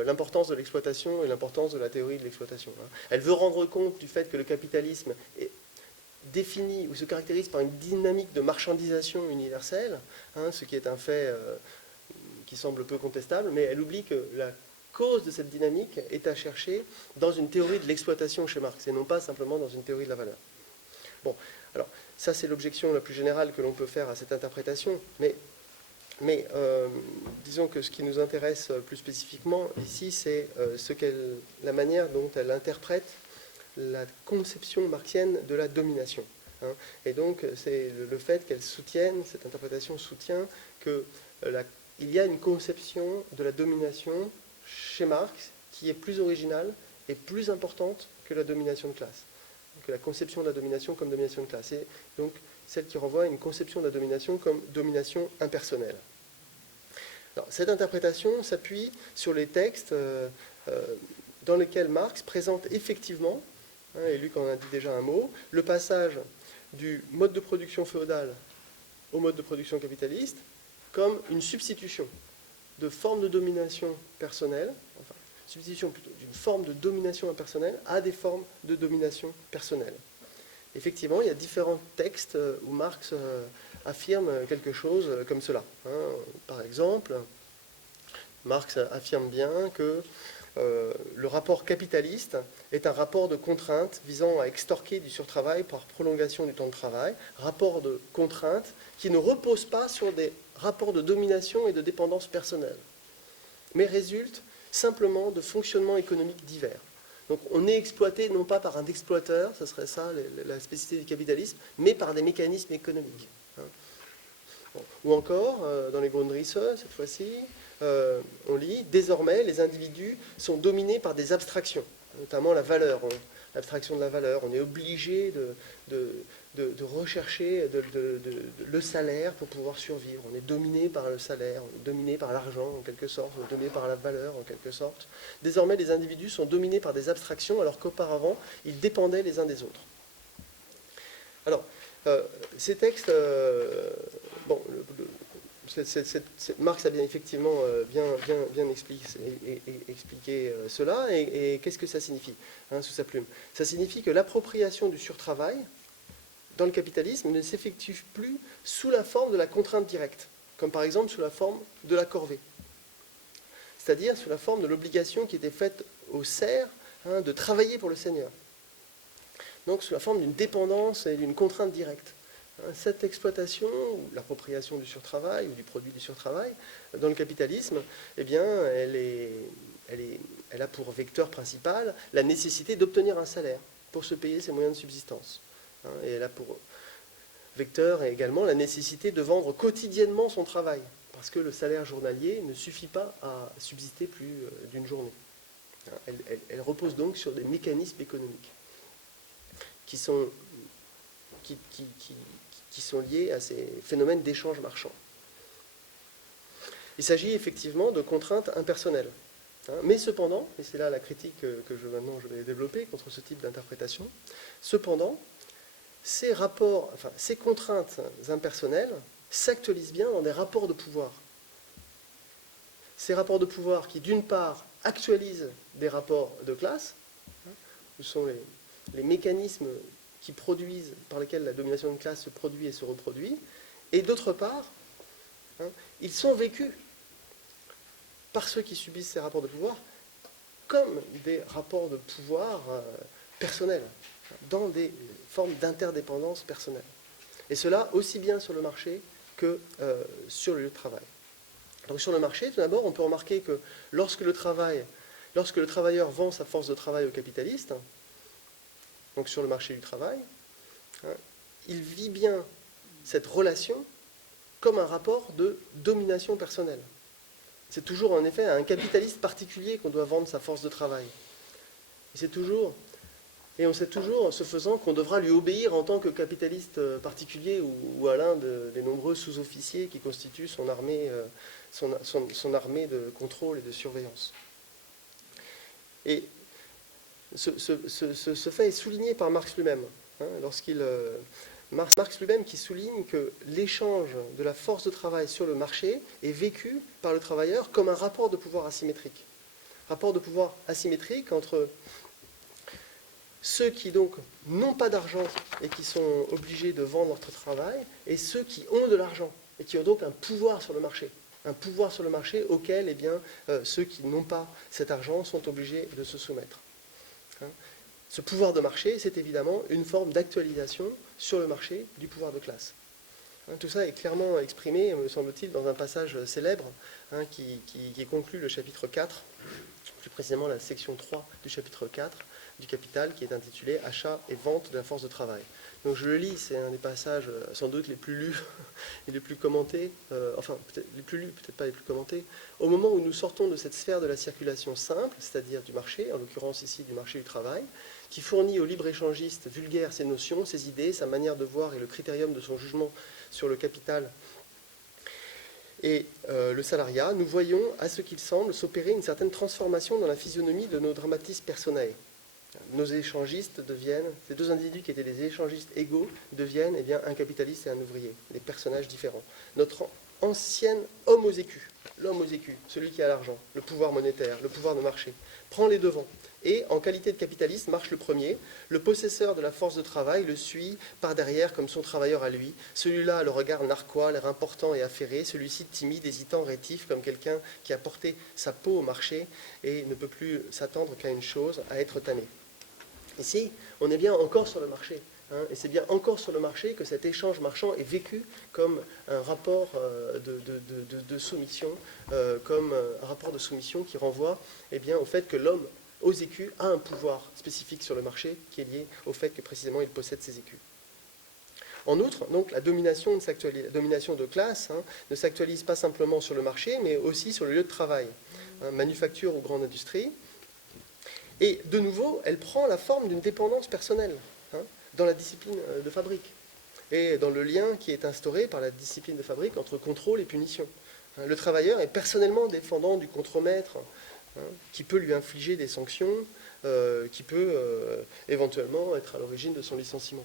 l'importance de l'exploitation et l'importance de la théorie de l'exploitation. Elle veut rendre compte du fait que le capitalisme est définit ou se caractérise par une dynamique de marchandisation universelle, ce qui est un fait qui semble peu contestable, mais elle oublie que la cause de cette dynamique est à chercher dans une théorie de l'exploitation chez Marx, et non pas simplement dans une théorie de la valeur. Bon, alors, ça c'est l'objection la plus générale que l'on peut faire à cette interprétation, mais disons que ce qui nous intéresse plus spécifiquement ici, c'est la manière dont elle interprète la conception marxienne de la domination. Et donc, c'est le fait qu'elle soutienne, cette interprétation soutient qu'il y a une conception de la domination chez Marx qui est plus originale et plus importante que la domination de classe, que la conception de la domination comme domination de classe. Et donc, celle qui renvoie à une conception de la domination comme domination impersonnelle. Alors, cette interprétation s'appuie sur les textes dans lesquels Marx présente effectivement, et Luc en a dit déjà un mot, le passage du mode de production féodal au mode de production capitaliste comme une substitution de forme de domination personnelle, enfin, substitution plutôt d'une forme de domination impersonnelle à des formes de domination personnelle. Effectivement, il y a différents textes où Marx affirme quelque chose comme cela. Par exemple, Marx affirme bien que le rapport capitaliste est un rapport de contrainte visant à extorquer du surtravail par prolongation du temps de travail, rapport de contrainte qui ne repose pas sur des rapports de domination et de dépendance personnelle, mais résulte simplement de fonctionnements économiques divers. Donc on est exploité non pas par un exploiteur, ce serait ça la spécificité du capitalisme, mais par des mécanismes économiques. Bon. Ou encore, dans les Grundrisse, cette fois-ci, on lit « Désormais, les individus sont dominés par des abstractions, notamment la valeur, l'abstraction de la valeur. On est obligé de rechercher le salaire pour pouvoir survivre. On est dominé par le salaire, on est dominé par l'argent en quelque sorte, on est dominé par la valeur en quelque sorte. Désormais, les individus sont dominés par des abstractions alors qu'auparavant, ils dépendaient les uns des autres. » Alors, ces textes... bon, Marx a bien effectivement bien expliqué cela, et qu'est-ce que ça signifie sous sa plume? Ça signifie que l'appropriation du surtravail dans le capitalisme ne s'effectue plus sous la forme de la contrainte directe, comme par exemple sous la forme de la corvée, c'est-à-dire sous la forme de l'obligation qui était faite au serf de travailler pour le seigneur, donc sous la forme d'une dépendance et d'une contrainte directe. Cette exploitation, ou l'appropriation du surtravail, ou du produit du surtravail, dans le capitalisme, eh bien, elle a pour vecteur principal la nécessité d'obtenir un salaire pour se payer ses moyens de subsistance. Et elle a pour vecteur également la nécessité de vendre quotidiennement son travail, parce que le salaire journalier ne suffit pas à subsister plus d'une journée. Elle repose donc sur des mécanismes économiques qui sont liés à ces phénomènes d'échange marchand. Il s'agit effectivement de contraintes impersonnelles. Mais cependant, et c'est là la critique que je vais développer contre ce type d'interprétation, cependant, ces contraintes impersonnelles s'actualisent bien dans des rapports de pouvoir. Ces rapports de pouvoir qui, d'une part, actualisent des rapports de classe, ce sont les mécanismes par lesquels la domination de classe se produit et se reproduit, et d'autre part, ils sont vécus par ceux qui subissent ces rapports de pouvoir comme des rapports de pouvoir personnels, dans des formes d'interdépendance personnelle. Et cela aussi bien sur le marché que sur le lieu de travail. Donc sur le marché, tout d'abord, on peut remarquer que lorsque le travailleur vend sa force de travail au capitaliste, donc sur le marché du travail, il vit bien cette relation comme un rapport de domination personnelle. C'est toujours en effet à un capitaliste particulier qu'on doit vendre sa force de travail. Et on sait toujours, ce faisant, qu'on devra lui obéir en tant que capitaliste particulier ou à l'un des nombreux sous-officiers qui constituent son armée, son armée de contrôle et de surveillance. Et ce fait est souligné par Marx lui-même, Marx lui-même qui souligne que l'échange de la force de travail sur le marché est vécu par le travailleur comme un rapport de pouvoir asymétrique. Rapport de pouvoir asymétrique entre ceux qui donc n'ont pas d'argent et qui sont obligés de vendre leur travail, et ceux qui ont de l'argent et qui ont donc un pouvoir sur le marché. Un pouvoir sur le marché auquel ceux qui n'ont pas cet argent sont obligés de se soumettre. Ce pouvoir de marché, c'est évidemment une forme d'actualisation sur le marché du pouvoir de classe. Tout ça est clairement exprimé, me semble-t-il, dans un passage célèbre qui conclut le chapitre 4, plus précisément la section 3 du chapitre 4 du Capital, qui est intitulé « Achat et vente de la force de travail ». Donc je le lis, c'est un des passages sans doute les plus lus et les plus commentés, peut-être les plus lus, peut-être pas les plus commentés. Au moment où nous sortons de cette sphère de la circulation simple, c'est-à-dire du marché, en l'occurrence ici du marché du travail, qui fournit au libre-échangiste vulgaire ses notions, ses idées, sa manière de voir et le critérium de son jugement sur le capital et le salariat, nous voyons, à ce qu'il semble, s'opérer une certaine transformation dans la physionomie de nos dramatis personae. Nos échangistes deviennent, ces deux individus qui étaient des échangistes égaux, deviennent un capitaliste et un ouvrier, des personnages différents. Notre ancien homme aux écus, l'homme aux écus, celui qui a l'argent, le pouvoir monétaire, le pouvoir de marché, prend les devants. Et, en qualité de capitaliste, marche le premier. Le possesseur de la force de travail le suit par derrière comme son travailleur à lui. Celui-là a le regard narquois, l'air important et affairé. Celui-ci timide, hésitant, rétif, comme quelqu'un qui a porté sa peau au marché et ne peut plus s'attendre qu'à une chose, à être tanné. Ici, on est bien encore sur le marché. Et c'est bien encore sur le marché que cet échange marchand est vécu comme un rapport de soumission, comme un rapport de soumission qui renvoie au fait que l'homme aux écus a un pouvoir spécifique sur le marché qui est lié au fait que précisément il possède ces écus. En outre, donc, la domination de classe ne s'actualise pas simplement sur le marché, mais aussi sur le lieu de travail, manufacture ou grande industrie. Et de nouveau, elle prend la forme d'une dépendance personnelle dans la discipline de fabrique et dans le lien qui est instauré par la discipline de fabrique entre contrôle et punition. Le travailleur est personnellement défendant du contremaître qui peut lui infliger des sanctions, qui peut éventuellement être à l'origine de son licenciement.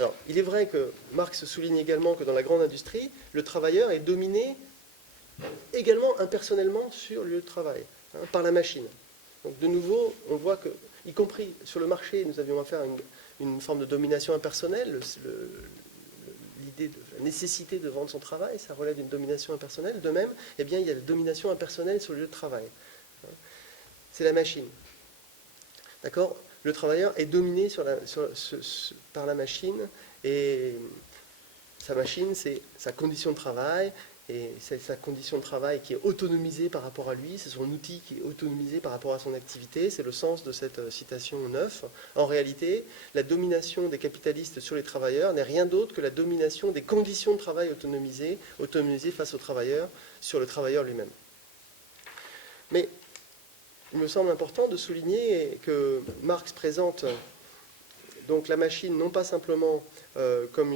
Alors, il est vrai que Marx souligne également que dans la grande industrie, le travailleur est dominé également impersonnellement sur le lieu de travail, par la machine. Donc de nouveau, on voit que, y compris sur le marché, nous avions affaire à une forme de domination impersonnelle. L'idée de la nécessité de vendre son travail, ça relève d'une domination impersonnelle. De même, il y a la domination impersonnelle sur le lieu de travail. C'est la machine. D'accord ? Le travailleur est dominé par la machine, et sa machine, c'est sa condition de travail, et c'est sa condition de travail qui est autonomisée par rapport à lui, c'est son outil qui est autonomisé par rapport à son activité, c'est le sens de cette citation 9. En réalité, la domination des capitalistes sur les travailleurs n'est rien d'autre que la domination des conditions de travail autonomisées face au travailleur, sur le travailleur lui-même. Mais il me semble important de souligner que Marx présente donc la machine non pas simplement comme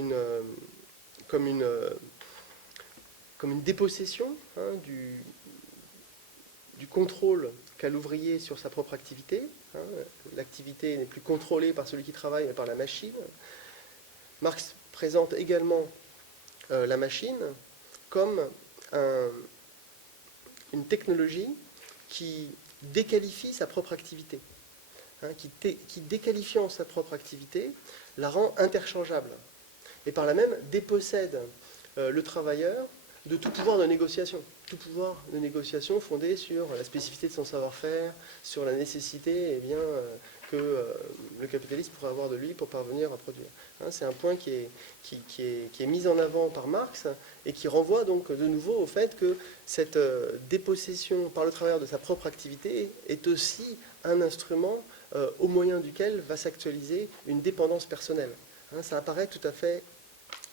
une dépossession du contrôle qu'a l'ouvrier sur sa propre activité. L'activité n'est plus contrôlée par celui qui travaille, mais par la machine. Marx présente également la machine comme une technologie qui déqualifie sa propre activité, qui déqualifiant sa propre activité, la rend interchangeable, et par là même dépossède le travailleur de tout pouvoir de négociation. Tout pouvoir de négociation fondé sur la spécificité de son savoir-faire, sur la nécessité que le capitaliste pourrait avoir de lui pour parvenir à produire. C'est un point qui est mis en avant par Marx et qui renvoie donc de nouveau au fait que cette dépossession par le travailleur de sa propre activité est aussi un instrument au moyen duquel va s'actualiser une dépendance personnelle. Ça apparaît tout à fait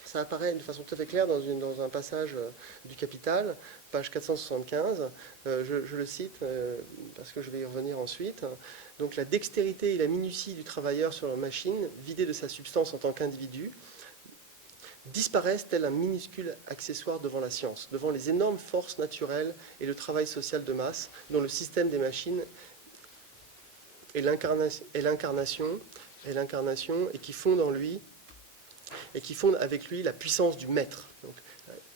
Ça apparaît de façon tout à fait claire dans un passage du Capital, page 475. Je le cite parce que je vais y revenir ensuite. Donc la dextérité et la minutie du travailleur sur la machine, vidée de sa substance en tant qu'individu, disparaissent tel un minuscule accessoire devant la science, devant les énormes forces naturelles et le travail social de masse dont le système des machines est l'incarnation et qui fondent en lui et qui fondent avec lui la puissance du maître. Donc,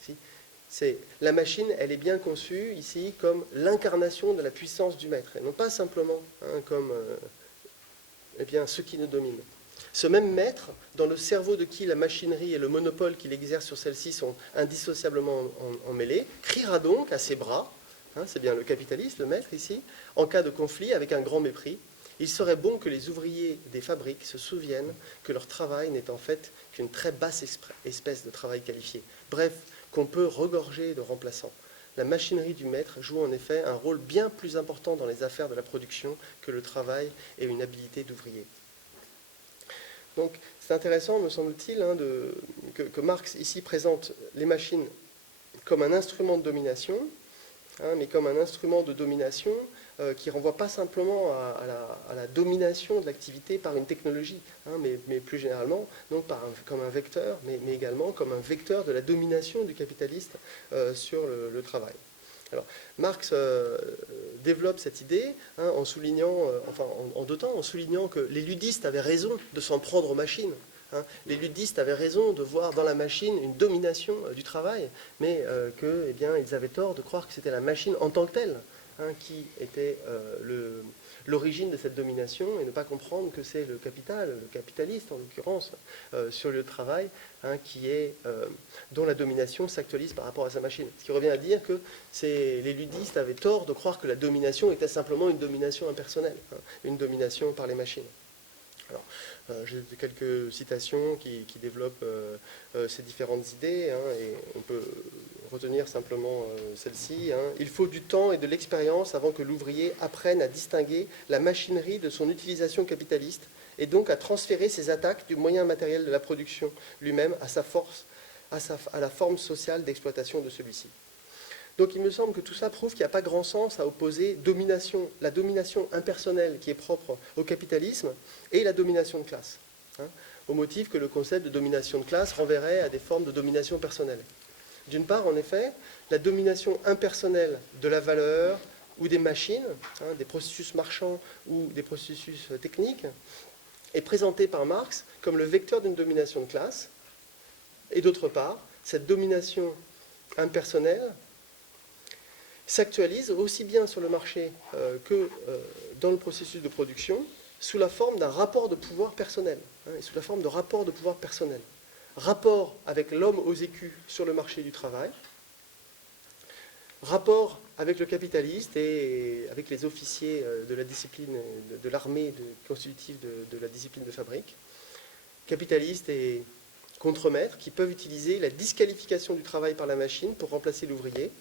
ici, la machine, elle est bien conçue ici comme l'incarnation de la puissance du maître, et non pas simplement comme eh bien, ce qui nous domine. Ce même maître, dans le cerveau de qui la machinerie et le monopole qu'il exerce sur celle-ci sont indissociablement emmêlés, criera donc à ses bras, c'est bien le capitaliste, le maître ici, en cas de conflit avec un grand mépris, il serait bon que les ouvriers des fabriques se souviennent que leur travail n'est en fait qu'une très basse espèce de travail qualifié. Bref, qu'on peut regorger de remplaçants. La machinerie du maître joue en effet un rôle bien plus important dans les affaires de la production que le travail et une habileté d'ouvrier. Donc c'est intéressant, me semble-t-il, que Marx ici présente les machines comme un instrument de domination, mais comme un instrument de domination qui ne renvoie pas simplement à la domination de l'activité par une technologie, mais plus généralement donc comme un vecteur, mais également comme un vecteur de la domination du capitaliste sur le travail. Alors, Marx développe cette idée en soulignant, en deux temps, en soulignant que les ludistes avaient raison de s'en prendre aux machines. Les ludistes avaient raison de voir dans la machine une domination du travail, mais qu'ils avaient tort de croire que c'était la machine en tant que telle qui était l'origine de cette domination, et ne pas comprendre que c'est le capitaliste en l'occurrence, sur le lieu de travail, dont la domination s'actualise par rapport à sa machine. Ce qui revient à dire que les ludistes avaient tort de croire que la domination était simplement une domination impersonnelle, une domination par les machines. Alors, j'ai quelques citations qui développent ces différentes idées, et on peut retenir simplement celle-ci. Il faut du temps et de l'expérience avant que l'ouvrier apprenne à distinguer la machinerie de son utilisation capitaliste et donc à transférer ses attaques du moyen matériel de la production lui-même à sa force, à la forme sociale d'exploitation de celui-ci. Donc il me semble que tout ça prouve qu'il n'y a pas grand sens à opposer la domination impersonnelle qui est propre au capitalisme et la domination de classe, au motif que le concept de domination de classe renverrait à des formes de domination personnelle. D'une part, en effet, la domination impersonnelle de la valeur ou des machines, des processus marchands ou des processus techniques, est présentée par Marx comme le vecteur d'une domination de classe, et d'autre part, cette domination impersonnelle s'actualise aussi bien sur le marché que dans le processus de production sous la forme d'un rapport de pouvoir personnel, et sous la forme de rapport de pouvoir personnel. Rapport avec l'homme aux écus sur le marché du travail, rapport avec le capitaliste et avec les officiers de la discipline de l'armée constitutive de la discipline de fabrique, capitaliste et contremaîtres qui peuvent utiliser la disqualification du travail par la machine pour remplacer l'ouvrier,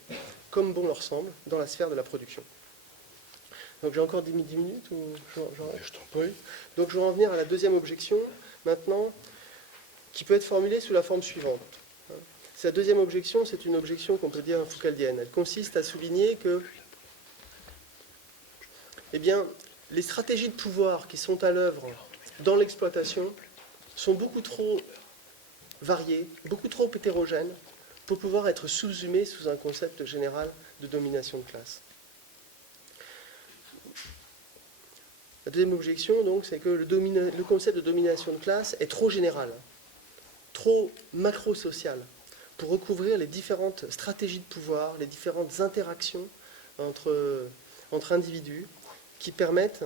comme bon leur semble, dans la sphère de la production. Donc j'ai encore 10 minutes ou je t'en prie. Donc je vais en venir à la deuxième objection, maintenant, qui peut être formulée sous la forme suivante. Cette deuxième objection, c'est une objection qu'on peut dire foucaldienne. Elle consiste à souligner que les stratégies de pouvoir qui sont à l'œuvre dans l'exploitation sont beaucoup trop variées, beaucoup trop hétérogènes pour pouvoir être sous-humées sous un concept général de domination de classe. La deuxième objection, donc, c'est que le concept de domination de classe est trop général, trop macro-social, pour recouvrir les différentes stratégies de pouvoir, les différentes interactions entre individus qui permettent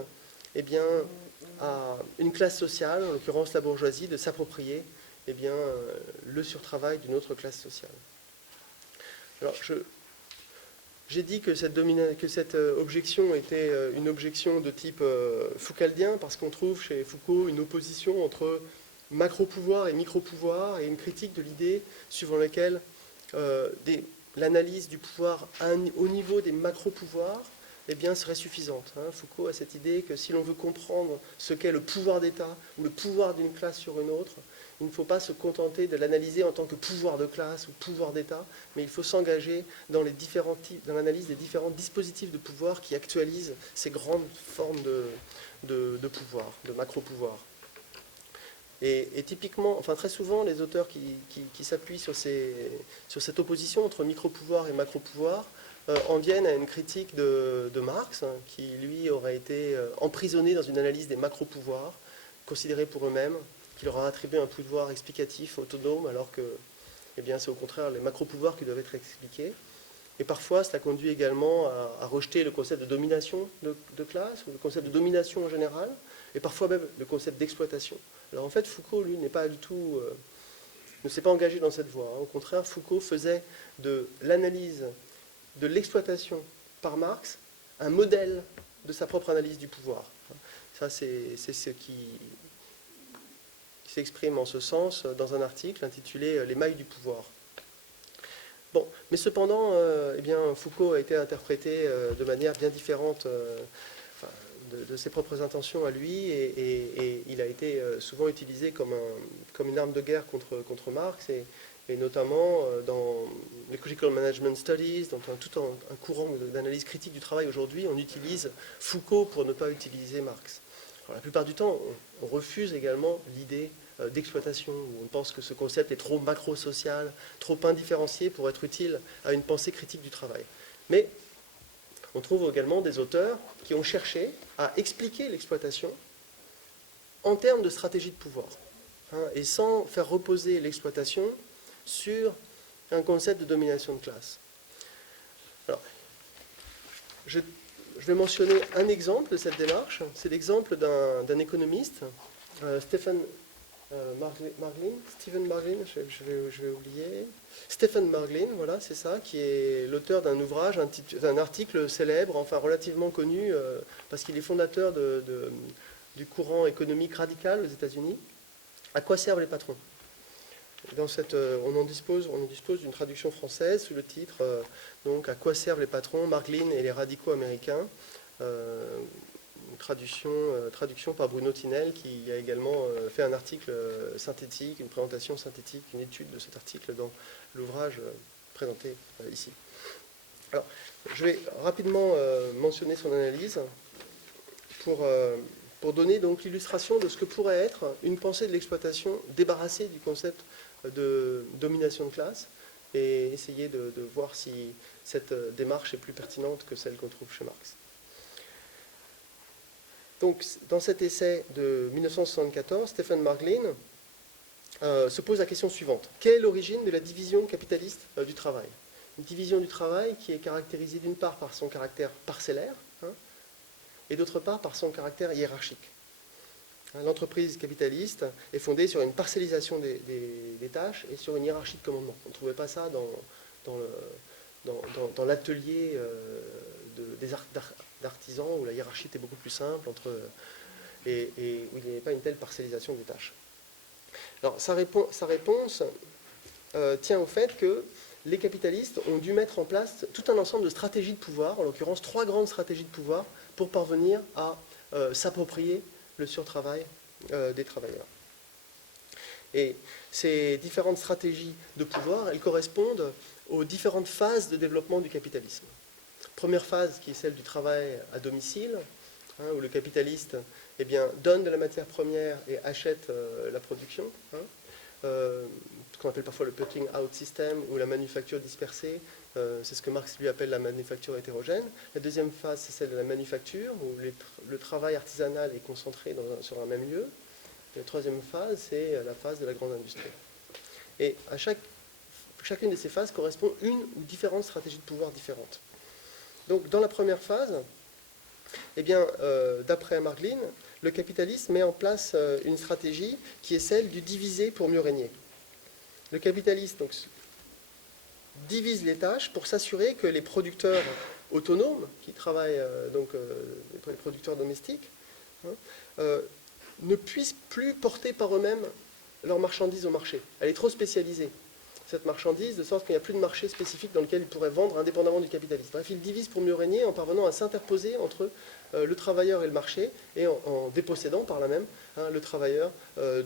à une classe sociale, en l'occurrence la bourgeoisie, de s'approprier le surtravail d'une autre classe sociale. Alors, j'ai dit que cette objection était une objection de type foucaldien, parce qu'on trouve chez Foucault une opposition entre macro-pouvoir et micro-pouvoir, et une critique de l'idée suivant laquelle l'analyse du pouvoir au niveau des macro-pouvoirs serait suffisante. Foucault a cette idée que si l'on veut comprendre ce qu'est le pouvoir d'État ou le pouvoir d'une classe sur une autre, il ne faut pas se contenter de l'analyser en tant que pouvoir de classe ou pouvoir d'État, mais il faut s'engager dans l'analyse des différents dispositifs de pouvoir qui actualisent ces grandes formes de pouvoir, de macro-pouvoir. Et typiquement, enfin très souvent, les auteurs qui s'appuient sur cette opposition entre micro-pouvoir et macro-pouvoir en viennent à une critique de Marx, hein, qui lui aurait été emprisonné dans une analyse des macro-pouvoirs, considérés pour eux-mêmes, qui leur a attribué un pouvoir explicatif autonome, alors que eh bien, c'est au contraire les macro-pouvoirs qui doivent être expliqués. Et parfois, cela conduit également à rejeter le concept de domination de classe, ou le concept de domination en général, et parfois même le concept d'exploitation. Alors en fait, Foucault, lui, n'est pas du tout, ne s'est pas engagé dans cette voie. Au contraire, Foucault faisait de l'analyse de l'exploitation par Marx un modèle de sa propre analyse du pouvoir. Ça, c'est ce qui s'exprime en ce sens dans un article intitulé « Les mailles du pouvoir ». Bon, mais cependant, eh bien, Foucault a été interprété de manière bien différente de ses propres intentions à lui, et il a été souvent utilisé comme une arme de guerre contre Marx, et notamment dans l'Ecological Management Studies, dans tout un courant d'analyse critique du travail aujourd'hui, on utilise Foucault pour ne pas utiliser Marx. Alors, la plupart du temps, on refuse également l'idée d'exploitation, où on pense que ce concept est trop macro-social, trop indifférencié pour être utile à une pensée critique du travail. Mais on trouve également des auteurs qui ont cherché à expliquer l'exploitation en termes de stratégie de pouvoir, hein, et sans faire reposer l'exploitation sur un concept de domination de classe. Alors, je vais mentionner un exemple de cette démarche. C'est l'exemple d'un économiste, Stephen Marglin, je vais oublier. Stephen Marglin, voilà, c'est ça, qui est l'auteur d'un ouvrage, d'un article célèbre, enfin relativement connu, parce qu'il est fondateur du courant économique radical aux États-Unis. À quoi servent les patrons? On en dispose d'une traduction française sous le titre donc à quoi servent les patrons, Marglin et les radicaux américains, une traduction par Bruno Tinel, qui a également fait un article synthétique, une présentation synthétique, une étude de cet article dans l'ouvrage présenté ici. Alors, je vais rapidement mentionner son analyse pour donner donc l'illustration de ce que pourrait être une pensée de l'exploitation débarrassée du concept de domination de classe, et essayer de voir si cette démarche est plus pertinente que celle qu'on trouve chez Marx. Donc, dans cet essai de 1974, Stephen Marglin se pose la question suivante. Quelle est l'origine de la division capitaliste du travail? Une division du travail qui est caractérisée d'une part par son caractère parcellaire, hein, et d'autre part par son caractère hiérarchique. L'entreprise capitaliste est fondée sur une parcellisation des tâches et sur une hiérarchie de commandement. On ne trouvait pas ça dans l'atelier d'artisans, où la hiérarchie était beaucoup plus simple et où il n'y avait pas une telle parcellisation des tâches. Alors, sa réponse tient au fait que les capitalistes ont dû mettre en place tout un ensemble de stratégies de pouvoir, en l'occurrence 3 grandes stratégies de pouvoir, pour parvenir à s'approprier le surtravail des travailleurs. Et ces différentes stratégies de pouvoir, elles correspondent aux différentes phases de développement du capitalisme. Première phase qui est celle du travail à domicile, hein, où le capitaliste eh bien, donne de la matière première et achète la production, hein, ce qu'on appelle parfois le putting out system ou la manufacture dispersée. C'est ce que Marx lui appelle la manufacture hétérogène. La deuxième phase, c'est celle de la manufacture, où le travail artisanal est concentré sur un même lieu. Et la troisième phase, c'est la phase de la grande industrie. Et à chacune de ces phases correspond une ou différentes stratégies de pouvoir différentes. Donc, dans la première phase, eh bien, d'après Marglin, le capitalisme met en place une stratégie qui est celle du diviser pour mieux régner. Le capitaliste donc, divise les tâches pour s'assurer que les producteurs autonomes, qui travaillent, les producteurs domestiques, hein, ne puissent plus porter par eux-mêmes leur marchandise au marché. Elle est trop spécialisée, cette marchandise, de sorte qu'il n'y a plus de marché spécifique dans lequel ils pourraient vendre indépendamment du capitalisme. Bref, ils divisent pour mieux régner en parvenant à s'interposer entre le travailleur et le marché, et en dépossédant par là même le travailleur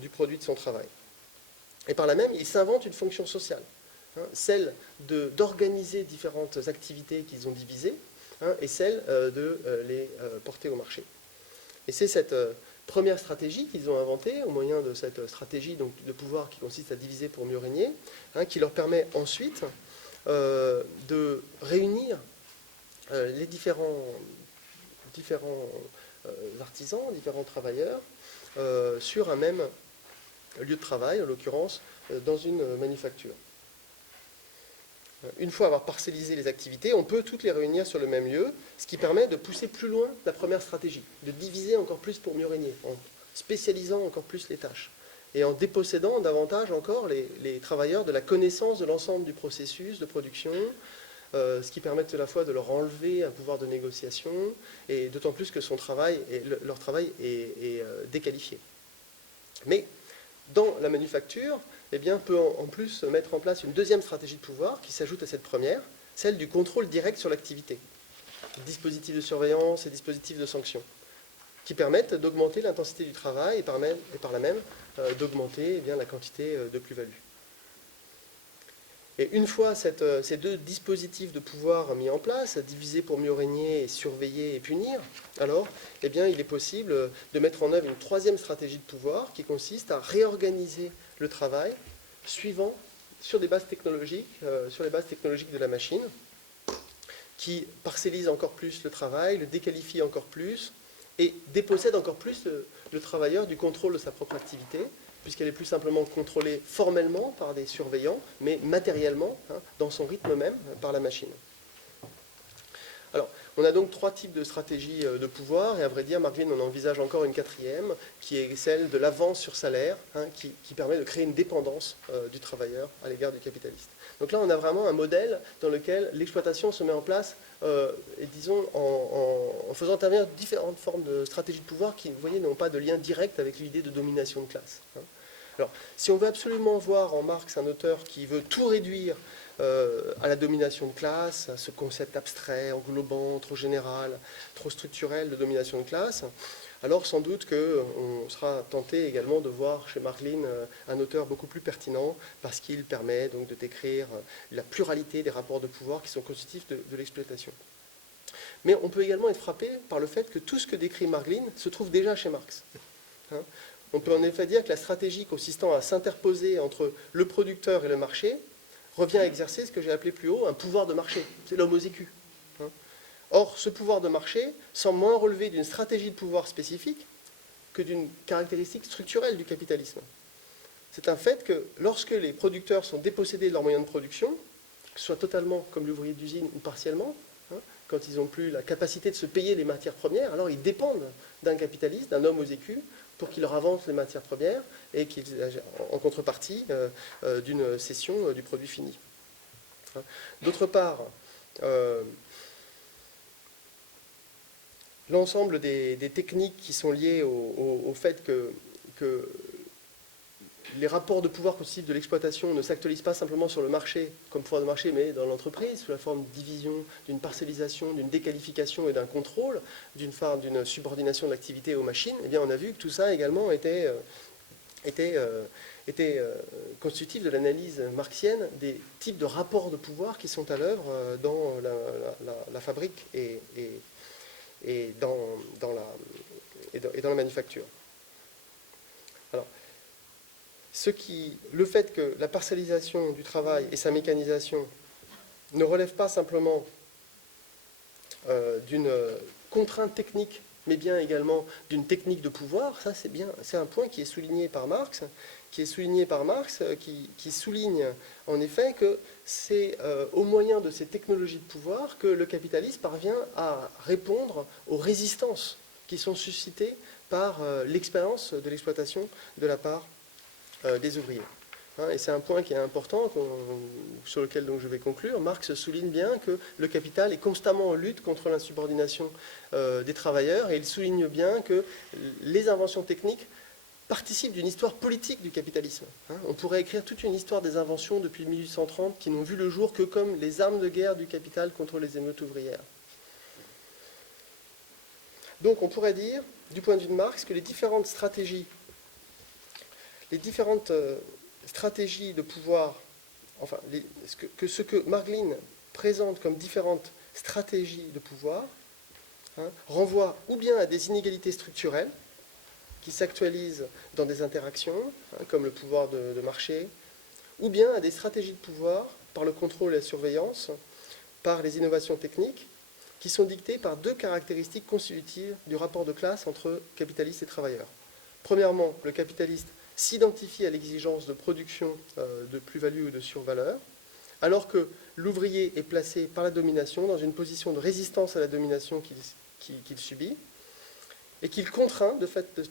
du produit de son travail. Et par là même, il s'invente une fonction sociale, celle d'organiser différentes activités qu'ils ont divisées, et celle de les porter au marché. Et c'est cette première stratégie qu'ils ont inventée, au moyen de cette stratégie donc, de pouvoir qui consiste à diviser pour mieux régner, qui leur permet ensuite de réunir les différents artisans, différents travailleurs, sur un même lieu de travail, en l'occurrence dans une manufacture. Une fois avoir parcellisé les activités, on peut toutes les réunir sur le même lieu, ce qui permet de pousser plus loin la première stratégie, de diviser encore plus pour mieux régner, en spécialisant encore plus les tâches, et en dépossédant davantage encore les travailleurs de la connaissance de l'ensemble du processus de production, ce qui permet à la fois de leur enlever un pouvoir de négociation, et d'autant plus que leur travail est déqualifié. Mais dans la manufacture, eh bien, peut en plus mettre en place une deuxième stratégie de pouvoir qui s'ajoute à cette première, celle du contrôle direct sur l'activité. Dispositifs de surveillance et dispositifs de sanction, qui permettent d'augmenter l'intensité du travail et par là même d'augmenter la quantité de plus-value. Et une fois ces deux dispositifs de pouvoir mis en place, diviser pour mieux régner, et surveiller et punir, alors eh bien, il est possible de mettre en œuvre une troisième stratégie de pouvoir qui consiste à réorganiser le travail sur les bases technologiques de la machine, qui parcellise encore plus le travail, le déqualifie encore plus et dépossède encore plus le travailleur du contrôle de sa propre activité, puisqu'elle est plus simplement contrôlée formellement par des surveillants, mais matériellement, dans son rythme même, par la machine. Alors, on a donc trois types de stratégies de pouvoir, et à vrai dire, Mark Glynn en envisage encore une quatrième, qui est celle de l'avance sur salaire, qui permet de créer une dépendance du travailleur à l'égard du capitaliste. Donc là, on a vraiment un modèle dans lequel l'exploitation se met en place, et disons, en faisant intervenir différentes formes de stratégies de pouvoir qui, vous voyez, n'ont pas de lien direct avec l'idée de domination de classe. Alors, si on veut absolument voir en Marx un auteur qui veut tout réduire à la domination de classe, à ce concept abstrait, englobant, trop général, trop structurel de domination de classe, alors sans doute qu'on sera tenté également de voir chez Mark Glynn un auteur beaucoup plus pertinent, parce qu'il permet donc de décrire la pluralité des rapports de pouvoir qui sont constitutifs de l'exploitation. Mais on peut également être frappé par le fait que tout ce que décrit Mark Glynn se trouve déjà chez Marx. On peut en effet dire que la stratégie consistant à s'interposer entre le producteur et le marché revient à exercer ce que j'ai appelé plus haut un pouvoir de marché. C'est l'homme aux écus. Or, ce pouvoir de marché semble moins relever d'une stratégie de pouvoir spécifique que d'une caractéristique structurelle du capitalisme. C'est un fait que lorsque les producteurs sont dépossédés de leurs moyens de production, que ce soit totalement comme l'ouvrier d'usine ou partiellement, quand ils n'ont plus la capacité de se payer les matières premières, alors ils dépendent d'un capitaliste, d'un homme aux écus, pour qu'il leur avance les matières premières et qu'ils, en contrepartie d'une cession du produit fini. D'autre part, l'ensemble des techniques qui sont liées au fait que les rapports de pouvoir constitutifs de l'exploitation ne s'actualisent pas simplement sur le marché comme pouvoir de marché, mais dans l'entreprise, sous la forme de division, d'une parcellisation, d'une déqualification et d'un contrôle, d'une subordination de l'activité aux machines, eh bien on a vu que tout ça également était constitutif de l'analyse marxienne des types de rapports de pouvoir qui sont à l'œuvre dans la fabrique et dans la manufacture. Alors, le fait que la parcellisation du travail et sa mécanisation ne relèvent pas simplement d'une contrainte technique, mais bien également d'une technique de pouvoir, ça c'est un point qui est souligné par Marx, qui souligne en effet que c'est au moyen de ces technologies de pouvoir que le capitalisme parvient à répondre aux résistances qui sont suscitées par l'expérience de l'exploitation de la part des ouvriers. Et c'est un point qui est important, sur lequel donc je vais conclure. Marx souligne bien que le capital est constamment en lutte contre l'insubordination des travailleurs, et il souligne bien que les inventions techniques participent d'une histoire politique du capitalisme. On pourrait écrire toute une histoire des inventions depuis 1830 qui n'ont vu le jour que comme les armes de guerre du capital contre les émeutes ouvrières. Donc on pourrait dire, du point de vue de Marx, que les différentes stratégies de pouvoir, enfin, ce que Marglin présente comme différentes stratégies de pouvoir, renvoie ou bien à des inégalités structurelles qui s'actualisent dans des interactions, comme le pouvoir de marché, ou bien à des stratégies de pouvoir par le contrôle et la surveillance, par les innovations techniques, qui sont dictées par deux caractéristiques constitutives du rapport de classe entre capitalistes et travailleurs. Premièrement, le capitaliste s'identifie à l'exigence de production de plus-value ou de survaleur, alors que l'ouvrier est placé par la domination dans une position de résistance à la domination qu'il subit, et qu'il contraint, du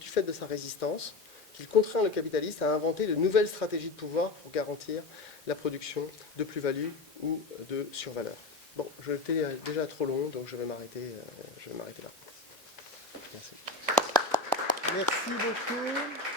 fait de sa résistance, qu'il contraint le capitaliste à inventer de nouvelles stratégies de pouvoir pour garantir la production de plus-value ou de survaleur. Bon, je l'étais déjà trop long, donc je vais m'arrêter là. Merci. Merci beaucoup.